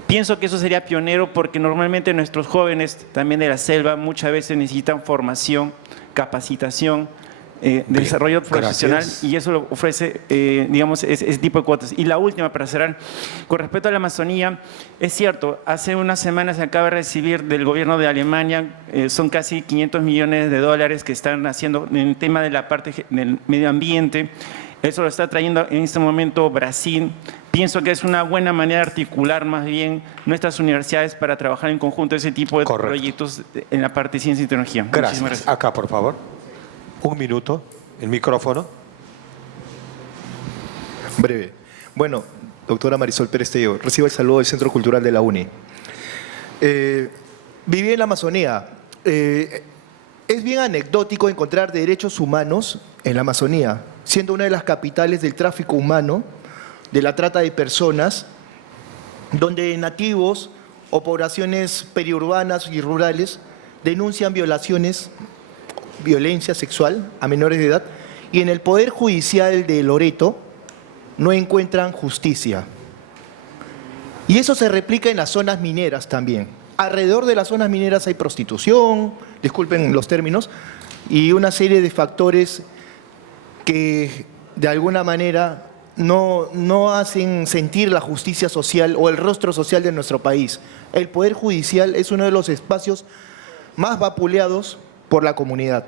Pienso que eso sería pionero porque normalmente nuestros jóvenes también de la selva muchas veces necesitan formación, capacitación, desarrollo profesional, gracias. y eso lo ofrece, digamos, ese tipo de cuotas. Y la última, para cerrar, con respecto a la Amazonía, es cierto, hace unas semanas se acaba de recibir del gobierno de Alemania, son casi 500 millones de dólares que están haciendo en el tema de la parte del medio ambiente. Eso lo está trayendo en este momento Brasil. Pienso que es una buena manera de articular más bien nuestras universidades para trabajar en conjunto ese tipo de proyectos en la parte de ciencia y tecnología. Gracias. Muchísimas gracias. Acá, por favor. Un minuto. El micrófono. Breve. Bueno, doctora Marisol Pérez Tello, recibo el saludo del Centro Cultural de la UNI. Viví en la Amazonía. Es bien anecdótico encontrar derechos humanos en la Amazonía, siendo una de las capitales del tráfico humano, de la trata de personas, donde nativos o poblaciones periurbanas y rurales denuncian violaciones, violencia sexual a menores de edad, y en el Poder Judicial de Loreto no encuentran justicia. Y eso se replica en las zonas mineras también. Alrededor de las zonas mineras hay prostitución, disculpen los términos, y una serie de factores que de alguna manera no hacen sentir la justicia social o el rostro social de nuestro país. El Poder Judicial es uno de los espacios más vapuleados por la comunidad.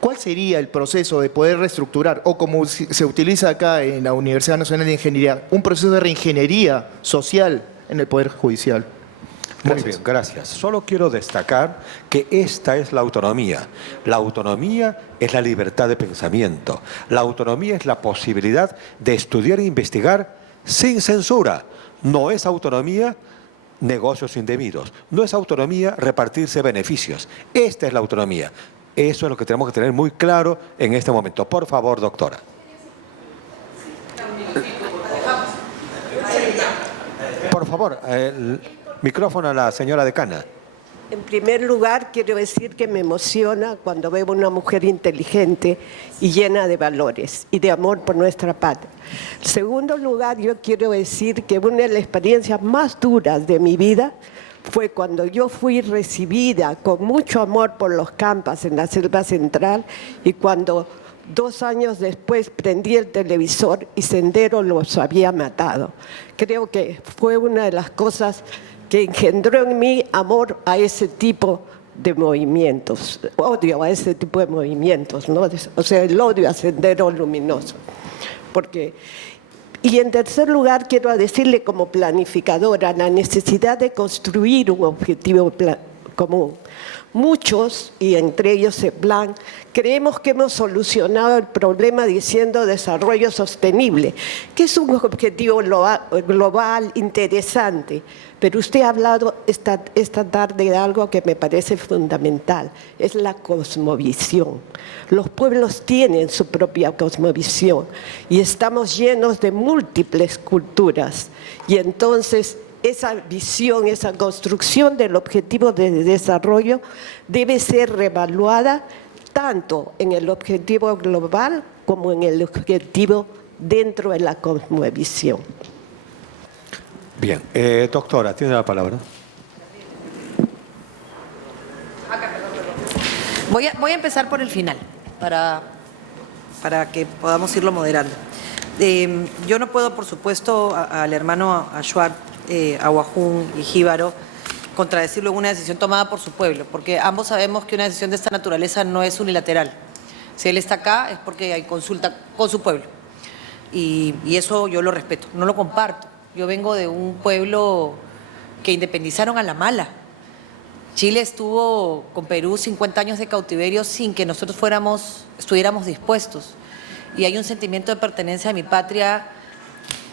¿Cuál sería el proceso de poder reestructurar, o como se utiliza acá en la Universidad Nacional de Ingeniería, un proceso de reingeniería social en el Poder Judicial? Muy bien, gracias. Solo quiero destacar que esta es la autonomía. La autonomía es la libertad de pensamiento. La autonomía es la posibilidad de estudiar e investigar sin censura. No es autonomía negocios indebidos. No es autonomía repartirse beneficios. Esta es la autonomía. Eso es lo que tenemos que tener muy claro en este momento. Por favor, doctora. Por favor, el micrófono a la señora decana. En primer lugar, quiero decir que me emociona cuando veo una mujer inteligente y llena de valores y de amor por nuestra patria. En segundo lugar, yo quiero decir que una de las experiencias más duras de mi vida fue cuando yo fui recibida con mucho amor por los Campas en la Selva Central, y cuando 2 años después prendí el televisor y Sendero los había matado. Creo que fue una de las cosas que engendró en mí amor a ese tipo de movimientos, odio a ese tipo de movimientos, ¿no? O sea, el odio a Sendero Luminoso. Y en tercer lugar, quiero decirle como planificadora la necesidad de construir un objetivo común. Muchos, y entre ellos el plan, creemos que hemos solucionado el problema diciendo desarrollo sostenible, que es un objetivo global interesante. Pero usted ha hablado esta tarde de algo que me parece fundamental, es la cosmovisión. Los pueblos tienen su propia cosmovisión y estamos llenos de múltiples culturas. Y entonces esa visión, esa construcción del objetivo de desarrollo debe ser reevaluada tanto en el objetivo global como en el objetivo dentro de la cosmovisión. Bien, doctora, tiene la palabra. Voy a empezar por el final, para que podamos irlo moderando. Yo no puedo, por supuesto, al hermano Achuar, Aguajún y Jíbaro, contradecirlo en una decisión tomada por su pueblo, porque ambos sabemos que una decisión de esta naturaleza no es unilateral. Si él está acá es porque hay consulta con su pueblo. Y eso yo lo respeto, no lo comparto. Yo vengo de un pueblo que independizaron a la mala. Chile estuvo con Perú 50 años de cautiverio sin que nosotros estuviéramos dispuestos. Y hay un sentimiento de pertenencia a mi patria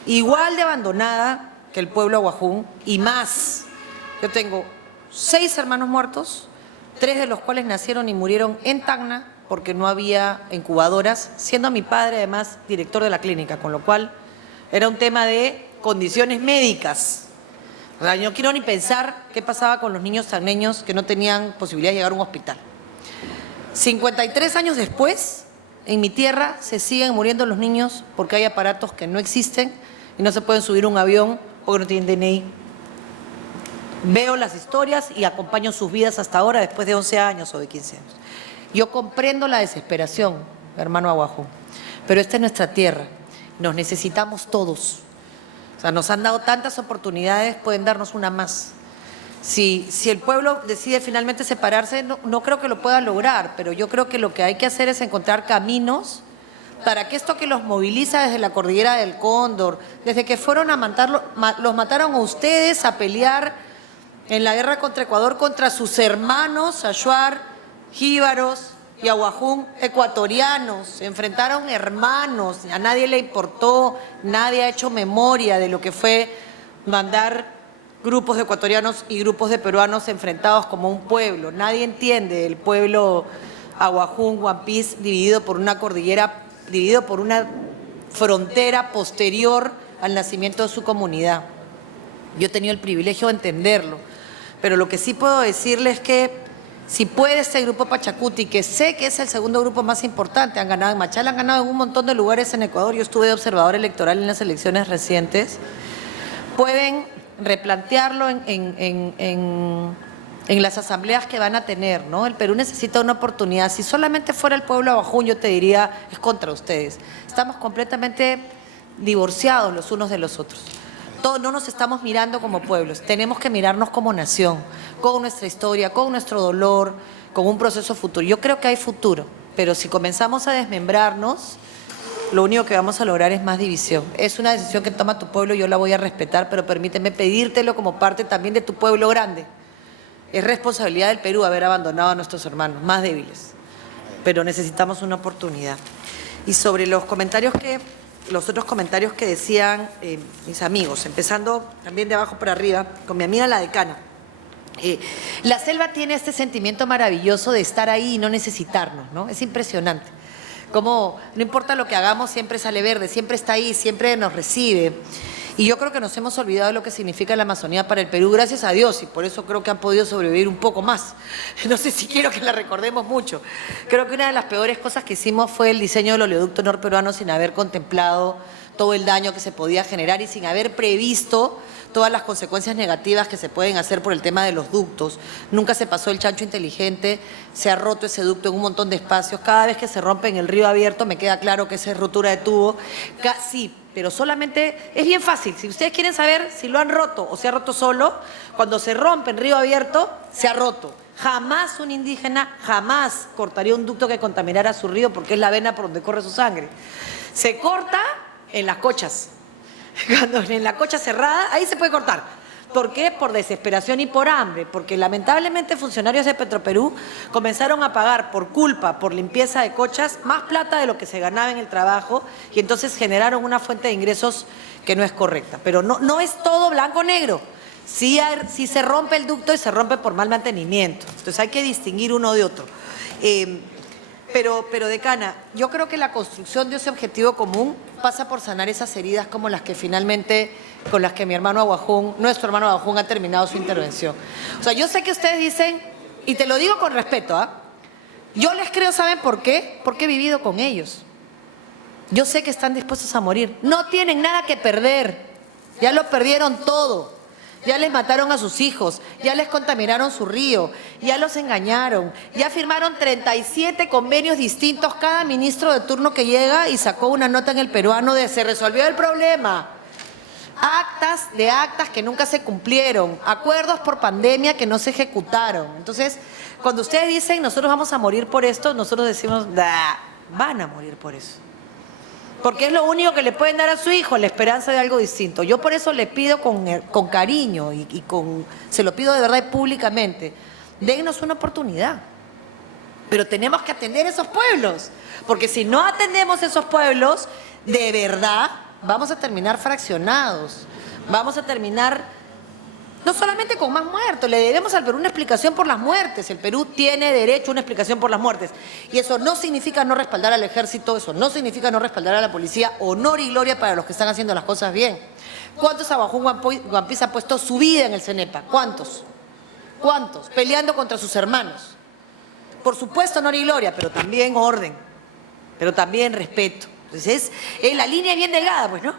igual de abandonada que el pueblo aguajún y más. Yo tengo 6 hermanos muertos, 3 de los cuales nacieron y murieron en Tacna porque no había incubadoras, siendo mi padre además director de la clínica, con lo cual era un tema de condiciones médicas. O sea, yo no quiero ni pensar qué pasaba con los niños tacneños que no tenían posibilidad de llegar a un hospital. 53 años después, en mi tierra se siguen muriendo los niños porque hay aparatos que no existen y no se pueden subir a un avión porque no tienen DNI. Veo las historias y acompaño sus vidas hasta ahora, después de 11 años o de 15 años. Yo comprendo la desesperación, hermano aguajún, pero esta es nuestra tierra. Nos necesitamos todos. O sea, nos han dado tantas oportunidades, pueden darnos una más. Si el pueblo decide finalmente separarse, no creo que lo pueda lograr, pero yo creo que lo que hay que hacer es encontrar caminos para que esto que los moviliza desde la cordillera del Cóndor, desde que fueron a matarlos, los mataron a ustedes a pelear en la guerra contra Ecuador contra sus hermanos, Achuar, jíbaros y aguajún ecuatorianos. Se enfrentaron hermanos, a nadie le importó, nadie ha hecho memoria de lo que fue mandar grupos de ecuatorianos y grupos de peruanos enfrentados como un pueblo. Nadie entiende el pueblo aguajún, Huampís, dividido por una cordillera, dividido por una frontera posterior al nacimiento de su comunidad. Yo he tenido el privilegio de entenderlo, pero lo que sí puedo decirles es que si puede este grupo Pachacuti, que sé que es el segundo grupo más importante, han ganado en Machala, han ganado en un montón de lugares en Ecuador, yo estuve de observador electoral en las elecciones recientes, pueden replantearlo en las asambleas que van a tener, ¿no? El Perú necesita una oportunidad. Si solamente fuera el pueblo aguajún, yo te diría, es contra ustedes. Estamos completamente divorciados los unos de los otros. No nos estamos mirando como pueblos, tenemos que mirarnos como nación, con nuestra historia, con nuestro dolor, con un proceso futuro. Yo creo que hay futuro, pero si comenzamos a desmembrarnos, lo único que vamos a lograr es más división. Es una decisión que toma tu pueblo y yo la voy a respetar, pero permíteme pedírtelo como parte también de tu pueblo grande. Es responsabilidad del Perú haber abandonado a nuestros hermanos más débiles, pero necesitamos una oportunidad. Y sobre los otros comentarios que decían mis amigos, empezando también de abajo para arriba, con mi amiga la decana. La selva tiene este sentimiento maravilloso de estar ahí y no necesitarnos, ¿no? Es impresionante. Como no importa lo que hagamos, siempre sale verde, siempre está ahí, siempre nos recibe. Y yo creo que nos hemos olvidado de lo que significa la Amazonía para el Perú, gracias a Dios, y por eso creo que han podido sobrevivir un poco más. No sé si quiero que la recordemos mucho. Creo que una de las peores cosas que hicimos fue el diseño del oleoducto norperuano sin haber contemplado todo el daño que se podía generar y sin haber previsto todas las consecuencias negativas que se pueden hacer por el tema de los ductos. Nunca se pasó el chancho inteligente, se ha roto ese ducto en un montón de espacios. Cada vez que se rompe en el río abierto me queda claro que esa es rotura de tubo. Sí, pero solamente es bien fácil. Si ustedes quieren saber si lo han roto o se ha roto solo, cuando se rompe en río abierto, se ha roto. Jamás un indígena, jamás cortaría un ducto que contaminara su río porque es la vena por donde corre su sangre. Se corta en las cochas. Cuando en la cocha cerrada, ahí se puede cortar. ¿Por qué? Por desesperación y por hambre, porque lamentablemente funcionarios de Petroperú comenzaron a pagar por culpa, por limpieza de cochas, más plata de lo que se ganaba en el trabajo y entonces generaron una fuente de ingresos que no es correcta. Pero no es todo blanco o negro. Sí se rompe el ducto y se rompe por mal mantenimiento. Entonces hay que distinguir uno de otro. Pero decana, yo creo que la construcción de ese objetivo común pasa por sanar esas heridas como las que finalmente, con las que mi hermano aguajún, nuestro hermano aguajún ha terminado su intervención. O sea, yo sé que ustedes dicen, y te lo digo con respeto, yo les creo, ¿saben por qué? Porque he vivido con ellos. Yo sé que están dispuestos a morir. No tienen nada que perder. Ya lo perdieron todo. Ya les mataron a sus hijos, ya les contaminaron su río, ya los engañaron, ya firmaron 37 convenios distintos cada ministro de turno que llega y sacó una nota en el peruano de se resolvió el problema. actas que nunca se cumplieron, acuerdos por pandemia que no se ejecutaron. Entonces, cuando ustedes dicen nosotros vamos a morir por esto, nosotros decimos, van a morir por eso. Porque es lo único que le pueden dar a su hijo, la esperanza de algo distinto. Yo por eso le pido con cariño se lo pido de verdad y públicamente, dennos una oportunidad. Pero tenemos que atender esos pueblos, porque si no atendemos esos pueblos, de verdad vamos a terminar fraccionados, vamos a terminar no solamente con más muertos, le debemos al Perú una explicación por las muertes. El Perú tiene derecho a una explicación por las muertes. Y eso no significa no respaldar al ejército, eso no significa no respaldar a la policía. Honor y gloria para los que están haciendo las cosas bien. ¿Cuántos Abajú Guampiz ha puesto su vida en el CENEPA? ¿Cuántos? ¿Cuántos? Peleando contra sus hermanos. Por supuesto, honor y gloria, pero también orden, pero también respeto. Entonces, la línea es bien delgada, pues, ¿no?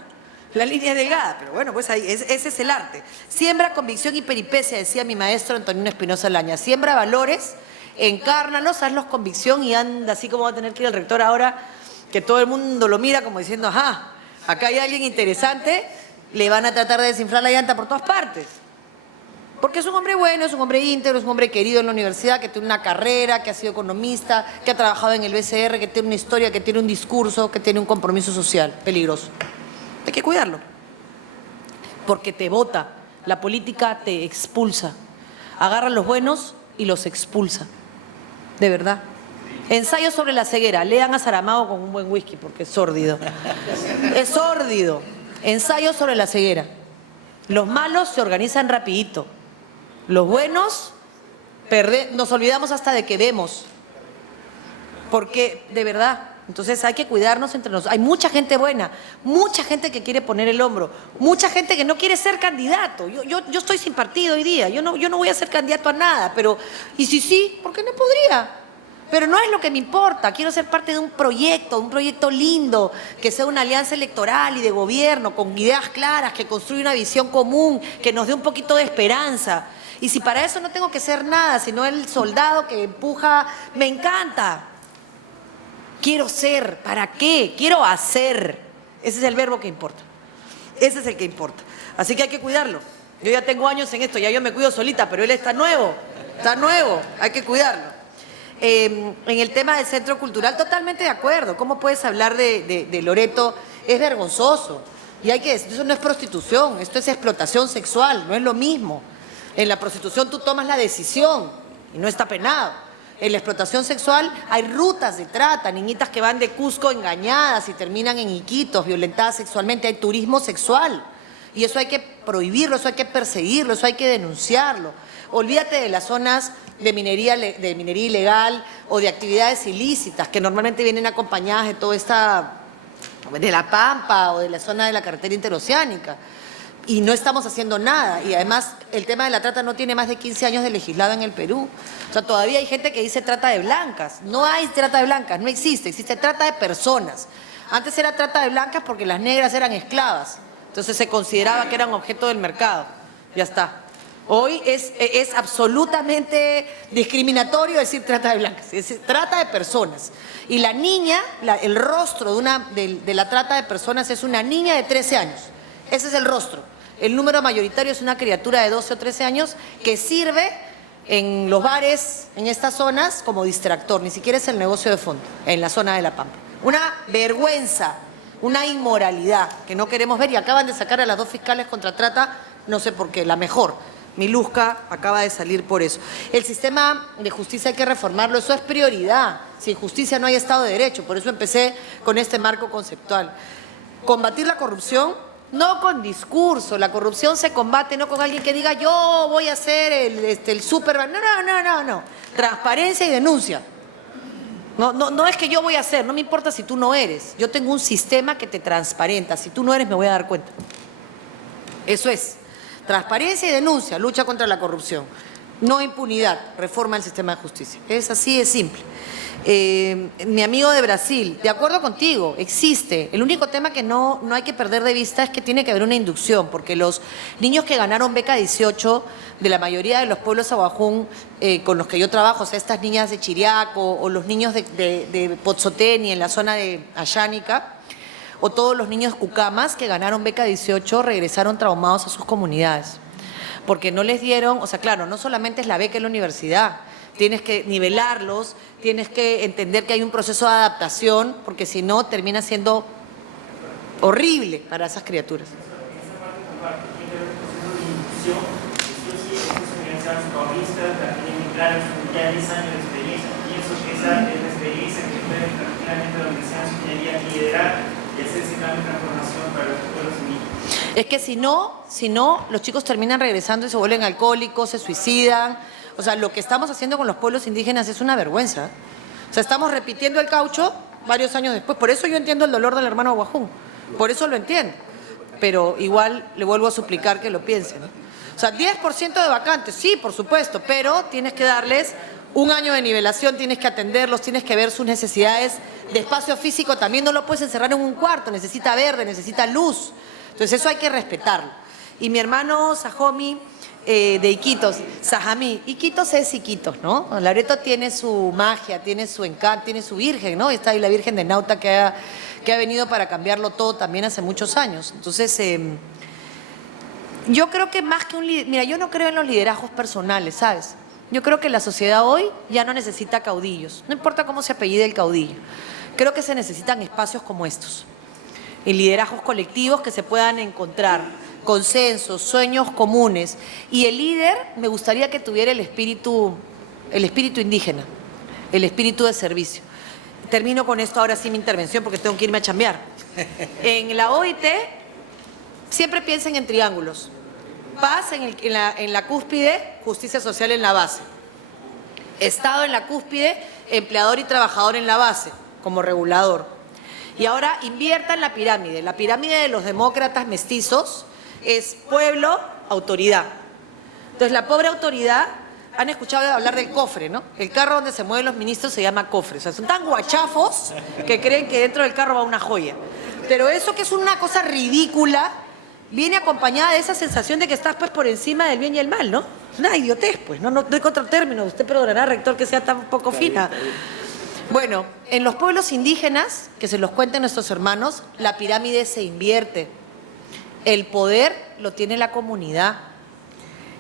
La línea es delgada, pero bueno, pues ahí, ese es el arte. Siembra convicción y peripecia, decía mi maestro Antonino Espinosa Laña. Siembra valores, encárnalos, hazlos convicción y anda así como va a tener que ir el rector ahora, que todo el mundo lo mira como diciendo, ajá, acá hay alguien interesante, le van a tratar de desinflar la llanta por todas partes. Porque es un hombre bueno, es un hombre íntegro, es un hombre querido en la universidad, que tiene una carrera, que ha sido economista, que ha trabajado en el BCR, que tiene una historia, que tiene un discurso, que tiene un compromiso social peligroso. Hay que cuidarlo, porque te bota, la política te expulsa, agarra a los buenos y los expulsa, de verdad. Ensayo sobre la ceguera, lean a Saramago con un buen whisky porque es sórdido, es sórdido. Ensayo sobre la ceguera, los malos se organizan rapidito, los buenos nos olvidamos hasta de que vemos, porque de verdad. Entonces hay que cuidarnos entre nosotros. Hay mucha gente buena, mucha gente que quiere poner el hombro, mucha gente que no quiere ser candidato. Yo estoy sin partido hoy día, yo no voy a ser candidato a nada, pero y si sí, ¿por qué no podría? Pero no es lo que me importa, quiero ser parte de un proyecto lindo, que sea una alianza electoral y de gobierno, con ideas claras, que construya una visión común, que nos dé un poquito de esperanza. Y si para eso no tengo que ser nada, sino el soldado que empuja, me encanta. Quiero ser, ¿para qué? Quiero hacer. Ese es el verbo que importa. Ese es el que importa. Así que hay que cuidarlo. Yo ya tengo años en esto, ya yo me cuido solita, pero él está nuevo, hay que cuidarlo. En el tema del centro cultural, totalmente de acuerdo. ¿Cómo puedes hablar de Loreto? Es vergonzoso. Y hay que decir, eso no es prostitución, esto es explotación sexual, no es lo mismo. En la prostitución tú tomas la decisión y no está penado. En la explotación sexual hay rutas de trata, niñitas que van de Cusco engañadas y terminan en Iquitos, violentadas sexualmente. Hay turismo sexual y eso hay que prohibirlo, eso hay que perseguirlo, eso hay que denunciarlo. Olvídate de las zonas de minería ilegal o de actividades ilícitas que normalmente vienen acompañadas de toda esta, de la Pampa o de la zona de la carretera interoceánica. Y no estamos haciendo nada. Y además el tema de la trata no tiene más de 15 años de legislado en el Perú. O sea, todavía hay gente que dice trata de blancas. No hay trata de blancas, no existe. Existe trata de personas. Antes era trata de blancas porque las negras eran esclavas. Entonces se consideraba que eran objeto del mercado. Ya está. Hoy es absolutamente discriminatorio decir trata de blancas. Es trata de personas. Y la niña, el rostro de la trata de personas es una niña de 13 años. Ese es el rostro. El número mayoritario es una criatura de 12 o 13 años que sirve en los bares, en estas zonas, como distractor. Ni siquiera es el negocio de fondo, en la zona de La Pampa. Una vergüenza, una inmoralidad que no queremos ver. Y acaban de sacar a las 2 fiscales contra trata, no sé por qué, la mejor. Miluska acaba de salir por eso. El sistema de justicia hay que reformarlo, eso es prioridad. Sin justicia no hay Estado de Derecho, por eso empecé con este marco conceptual. Combatir la corrupción, no con discurso. La corrupción se combate no con alguien que diga yo voy a hacer el Superman. No. Transparencia y denuncia. No es que yo voy a hacer, no me importa si tú no eres. Yo tengo un sistema que te transparenta. Si tú no eres, me voy a dar cuenta. Eso es. Transparencia y denuncia, lucha contra la corrupción. No impunidad, reforma del sistema de justicia. Es así de simple. Mi amigo de Brasil, de acuerdo contigo, existe. El único tema que no hay que perder de vista es que tiene que haber una inducción, porque los niños que ganaron beca 18 de la mayoría de los pueblos Ahuajún con los que yo trabajo, o sea, estas niñas de Chiriaco o los niños de Pozzoteni en la zona de Ayánica, o todos los niños cucamas que ganaron beca 18 regresaron traumados a sus comunidades. Porque no les dieron, o sea, claro, no solamente es la beca en la universidad, tienes que nivelarlos, tienes que entender que hay un proceso de adaptación, porque si no termina siendo horrible para esas criaturas. Es que si no, los chicos terminan regresando y se vuelven alcohólicos, se suicidan. O sea, lo que estamos haciendo con los pueblos indígenas es una vergüenza. O sea, estamos repitiendo el caucho varios años después. Por eso yo entiendo el dolor del hermano Guajún. Por eso lo entiendo. Pero igual le vuelvo a suplicar que lo piensen, ¿no? O sea, 10% de vacantes, sí, por supuesto, pero tienes que darles un año de nivelación, tienes que atenderlos, tienes que ver sus necesidades de espacio físico. También no lo puedes encerrar en un cuarto, necesita verde, necesita luz. Entonces eso hay que respetarlo. Y mi hermano Sajomi de Iquitos, Sajamí, Iquitos es Iquitos, ¿no? Loreto tiene su magia, tiene su encanto, tiene su virgen, ¿no? Y está ahí la Virgen de Nauta que ha venido para cambiarlo todo también hace muchos años. Entonces, yo creo que más que mira, yo no creo en los liderazgos personales, ¿sabes? Yo creo que la sociedad hoy ya no necesita caudillos, no importa cómo se apellide el caudillo. Creo que se necesitan espacios como estos, y liderazgos colectivos que se puedan encontrar, consensos, sueños comunes. Y el líder me gustaría que tuviera el espíritu indígena, el espíritu de servicio. Termino con esto ahora sí mi intervención porque tengo que irme a chambear. En la OIT siempre piensen en triángulos. Paz en la cúspide, justicia social en la base. Estado en la cúspide, empleador y trabajador en la base, como regulador. Y ahora inviertan la pirámide. La pirámide de los demócratas mestizos es pueblo, autoridad. Entonces la pobre autoridad, han escuchado hablar del cofre, ¿no? El carro donde se mueven los ministros se llama cofre. O sea, son tan guachafos que creen que dentro del carro va una joya. Pero eso, que es una cosa ridícula, viene acompañada de esa sensación de que estás pues por encima del bien y el mal, ¿no? Es una idiotez, pues, no doy otro término. Usted perdonará, rector, que sea tan poco fina. Bueno, en los pueblos indígenas, que se los cuenten nuestros hermanos, la pirámide se invierte. El poder lo tiene la comunidad.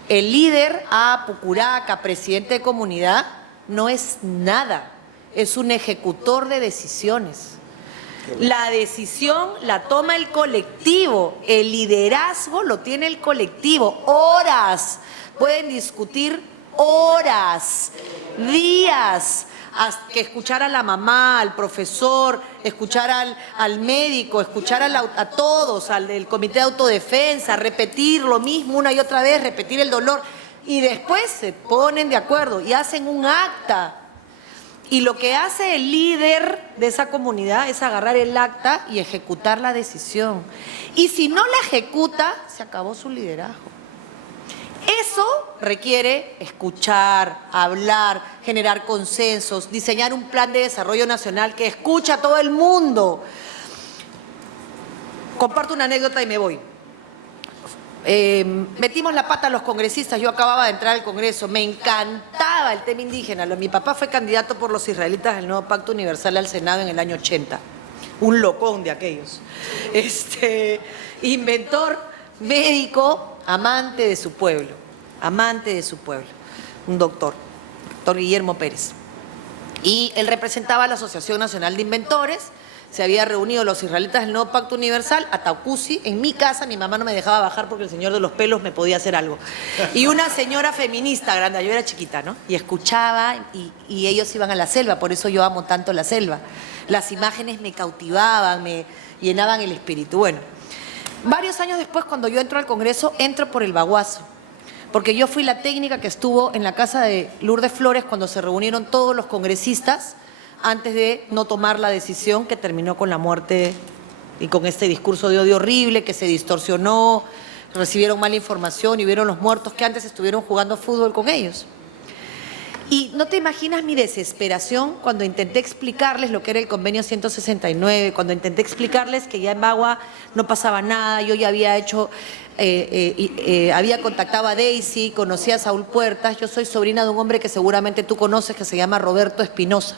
El líder, Pucuraca, presidente de comunidad, no es nada. Es un ejecutor de decisiones. La decisión la toma el colectivo. El liderazgo lo tiene el colectivo. Horas. Pueden discutir horas, días, que escuchar a la mamá, al profesor, escuchar al médico, escuchar a todos, al del comité de autodefensa, repetir lo mismo una y otra vez, repetir el dolor, y después se ponen de acuerdo y hacen un acta. Y lo que hace el líder de esa comunidad es agarrar el acta y ejecutar la decisión. Y si no la ejecuta, se acabó su liderazgo. Eso requiere escuchar, hablar, generar consensos, diseñar un plan de desarrollo nacional que escuche a todo el mundo. Comparto una anécdota y me voy. Metimos la pata a los congresistas, yo acababa de entrar al Congreso, me encantaba el tema indígena. Mi papá fue candidato por los israelitas del Nuevo Pacto Universal al Senado en el año 80. Un locón de aquellos. Inventor, médico, amante de su pueblo, un doctor Guillermo Pérez. Y él representaba a la Asociación Nacional de Inventores. Se había reunido los israelitas del Nuevo Pacto Universal a Taucusi, en mi casa. Mi mamá no me dejaba bajar porque el señor de los pelos me podía hacer algo. Y una señora feminista grande, yo era chiquita, ¿no? Y escuchaba, y ellos iban a la selva, por eso yo amo tanto la selva. Las imágenes me cautivaban, me llenaban el espíritu. Bueno, varios años después, cuando yo entro al Congreso, entro por el Baguazo, porque yo fui la técnica que estuvo en la casa de Lourdes Flores cuando se reunieron todos los congresistas antes de no tomar la decisión que terminó con la muerte y con este discurso de odio horrible que se distorsionó, recibieron mala información y vieron los muertos que antes estuvieron jugando fútbol con ellos. Y no te imaginas mi desesperación cuando intenté explicarles lo que era el convenio 169, cuando intenté explicarles que ya en Bagua no pasaba nada, yo ya había hecho, había contactado a Daisy, conocí a Saúl Puertas, yo soy sobrina de un hombre que seguramente tú conoces que se llama Roberto Espinosa.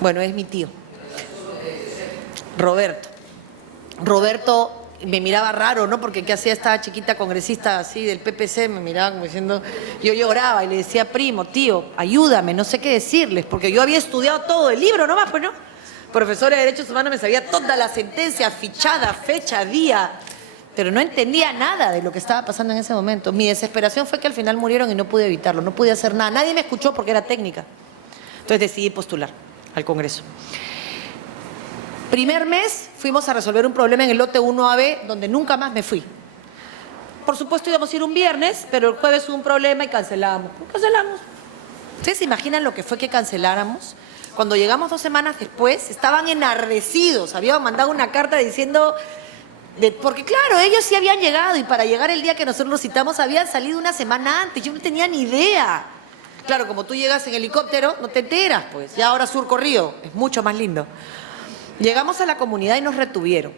Bueno, es mi tío, Roberto. Roberto me miraba raro, ¿no? Porque ¿qué hacía esta chiquita congresista así del PPC? Me miraba como diciendo, yo lloraba y le decía, primo, tío, ayúdame, no sé qué decirles, porque yo había estudiado todo el libro nomás, pues, ¿no? Profesora de Derechos Humanos, me sabía toda la sentencia, fichada, fecha, día, pero no entendía nada de lo que estaba pasando en ese momento. Mi desesperación fue que al final murieron y no pude evitarlo, no pude hacer nada. Nadie me escuchó porque era técnica. Entonces decidí postular al Congreso. Primer mes fuimos a resolver un problema en el lote 1AB donde nunca más me fui. Por supuesto íbamos a ir un viernes, pero el jueves hubo un problema y cancelamos. Cancelamos. ¿Ustedes se imaginan lo que fue que canceláramos? Cuando llegamos 2 semanas después, estaban enardecidos. Habían mandado una carta diciendo... porque claro, ellos sí habían llegado y para llegar el día que nosotros los citamos habían salido una semana antes. Yo no tenía ni idea. Claro, como tú llegas en helicóptero, no te enteras, pues. Ya ahora Surco Río, es mucho más lindo. Llegamos a la comunidad y nos retuvieron.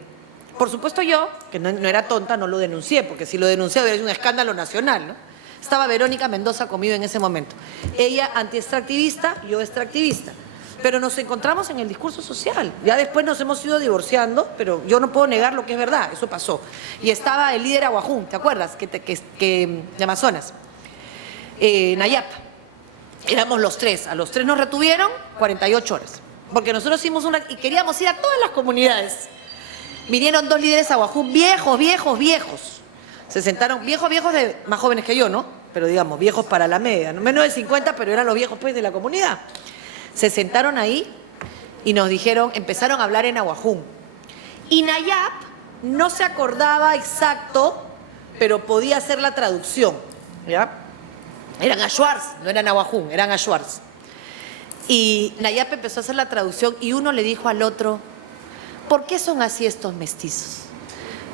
Por supuesto yo, que no era tonta, no lo denuncié, porque si lo denuncié hubiera sido un escándalo nacional, ¿no? Estaba Verónica Mendoza conmigo en ese momento. Ella anti-extractivista, yo extractivista. Pero nos encontramos en el discurso social. Ya después nos hemos ido divorciando, pero yo no puedo negar lo que es verdad, eso pasó. Y estaba el líder Aguajún, ¿te acuerdas? De Amazonas. Nayap. Éramos los 3. A los 3 nos retuvieron 48 horas. Porque nosotros hicimos y queríamos ir a todas las comunidades. Vinieron 2 líderes Aguajún, viejos. Se sentaron, viejos más jóvenes que yo, ¿no? Pero digamos, viejos para la media, ¿no? Menos de 50, pero eran los viejos pues de la comunidad. Se sentaron ahí y nos dijeron, empezaron a hablar en Aguajún. Y Nayap no se acordaba exacto, pero podía hacer la traducción, ¿ya? Eran Achuars, no eran Aguajún, eran Achuars. Y Nayap empezó a hacer la traducción y uno le dijo al otro, ¿por qué son así estos mestizos?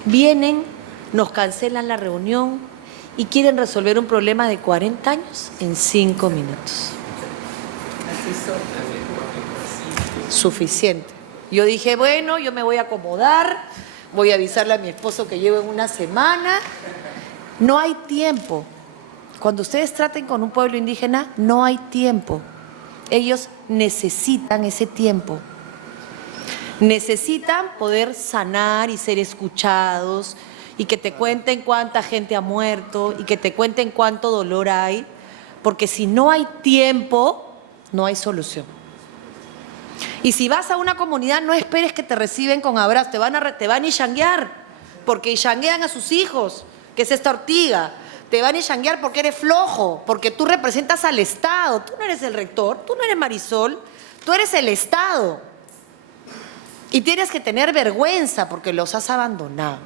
Vienen, nos cancelan la reunión y quieren resolver un problema de 40 años en 5 minutos. Suficiente. Yo dije, bueno, yo me voy a acomodar, voy a avisarle a mi esposo que llevo en una semana. No hay tiempo. Cuando ustedes traten con un pueblo indígena, no hay tiempo. Ellos necesitan ese tiempo. Necesitan poder sanar y ser escuchados y que te cuenten cuánta gente ha muerto y que te cuenten cuánto dolor hay, porque si no hay tiempo, no hay solución. Y si vas a una comunidad, no esperes que te reciben con abrazos, te van a ishanguear, porque ishanguean a sus hijos, que es esta ortiga. Te van a ishanguear porque eres flojo, porque tú representas al Estado. Tú no eres el rector, tú no eres Marisol, tú eres el Estado. Y tienes que tener vergüenza porque los has abandonado.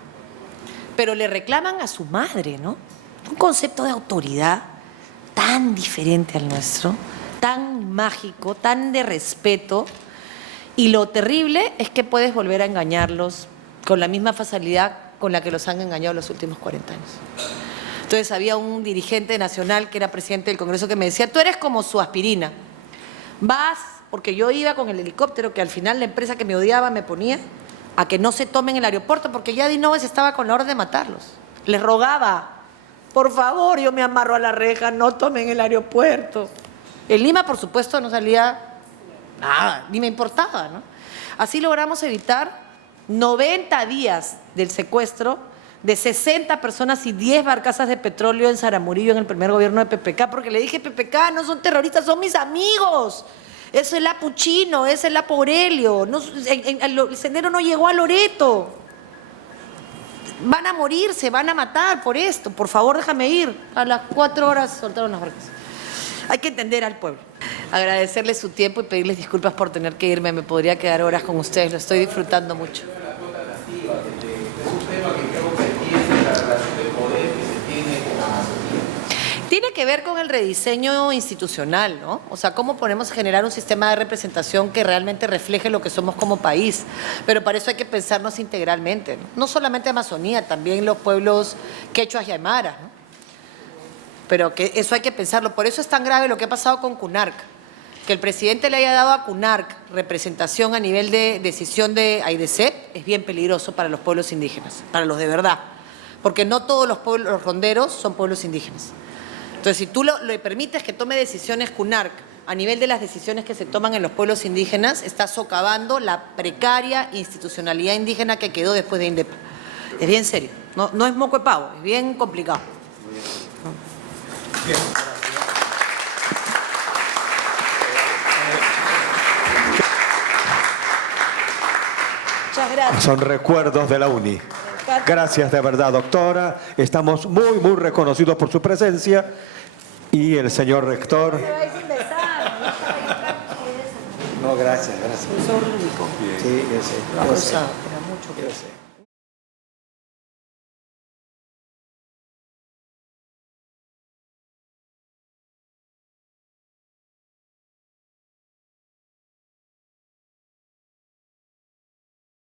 Pero le reclaman a su madre, ¿no? Un concepto de autoridad tan diferente al nuestro, tan mágico, tan de respeto. Y lo terrible es que puedes volver a engañarlos con la misma facilidad con la que los han engañado los últimos 40 años. Entonces había un dirigente nacional que era presidente del Congreso que me decía, tú eres como su aspirina. Vas, porque yo iba con el helicóptero, que al final la empresa que me odiaba me ponía a que no se tomen el aeropuerto, porque ya Dinoves estaba con la orden de matarlos. Les rogaba, por favor, yo me amarro a la reja, no tomen el aeropuerto. En Lima, por supuesto, no salía nada, ni me importaba, ¿no? Así logramos evitar 90 días del secuestro de 60 personas y 10 barcazas de petróleo en Saramurillo en el primer gobierno de PPK, porque le dije, PPK, no son terroristas, son mis amigos. Es el Lapo Chino, es el Lapo Aurelio. No, el sendero no llegó a Loreto. Van a morir, se van a matar por esto. Por favor, déjame ir. A las 4 horas soltaron las barcas. Hay que entender al pueblo. Agradecerles su tiempo y pedirles disculpas por tener que irme. Me podría quedar horas con ustedes, lo estoy disfrutando mucho. Tiene que ver con el rediseño institucional, ¿no? O sea, cómo podemos generar un sistema de representación que realmente refleje lo que somos como país. Pero para eso hay que pensarnos integralmente, ¿no? No solamente Amazonía, también los pueblos quechuas y aymaras, ¿no? Pero que eso hay que pensarlo. Por eso es tan grave lo que ha pasado con CUNARC. Que el presidente le haya dado a CUNARC representación a nivel de decisión de AIDC es bien peligroso para los pueblos indígenas, para los de verdad. Porque no todos los pueblos ronderos son pueblos indígenas. Entonces, si tú le permites que tome decisiones CUNARC a nivel de las decisiones que se toman en los pueblos indígenas, está socavando la precaria institucionalidad indígena que quedó después de INDEP. Es bien serio, no es moco de pavo, es bien complicado. Bien. Muchas gracias. Son recuerdos de la UNI. Gracias de verdad, doctora. Estamos muy, muy reconocidos por su presencia. Y el señor rector. No, gracias, gracias. Profesor Lúdico. Sí, yo sé. Lo ha cruzado, pero mucho. Yo sé.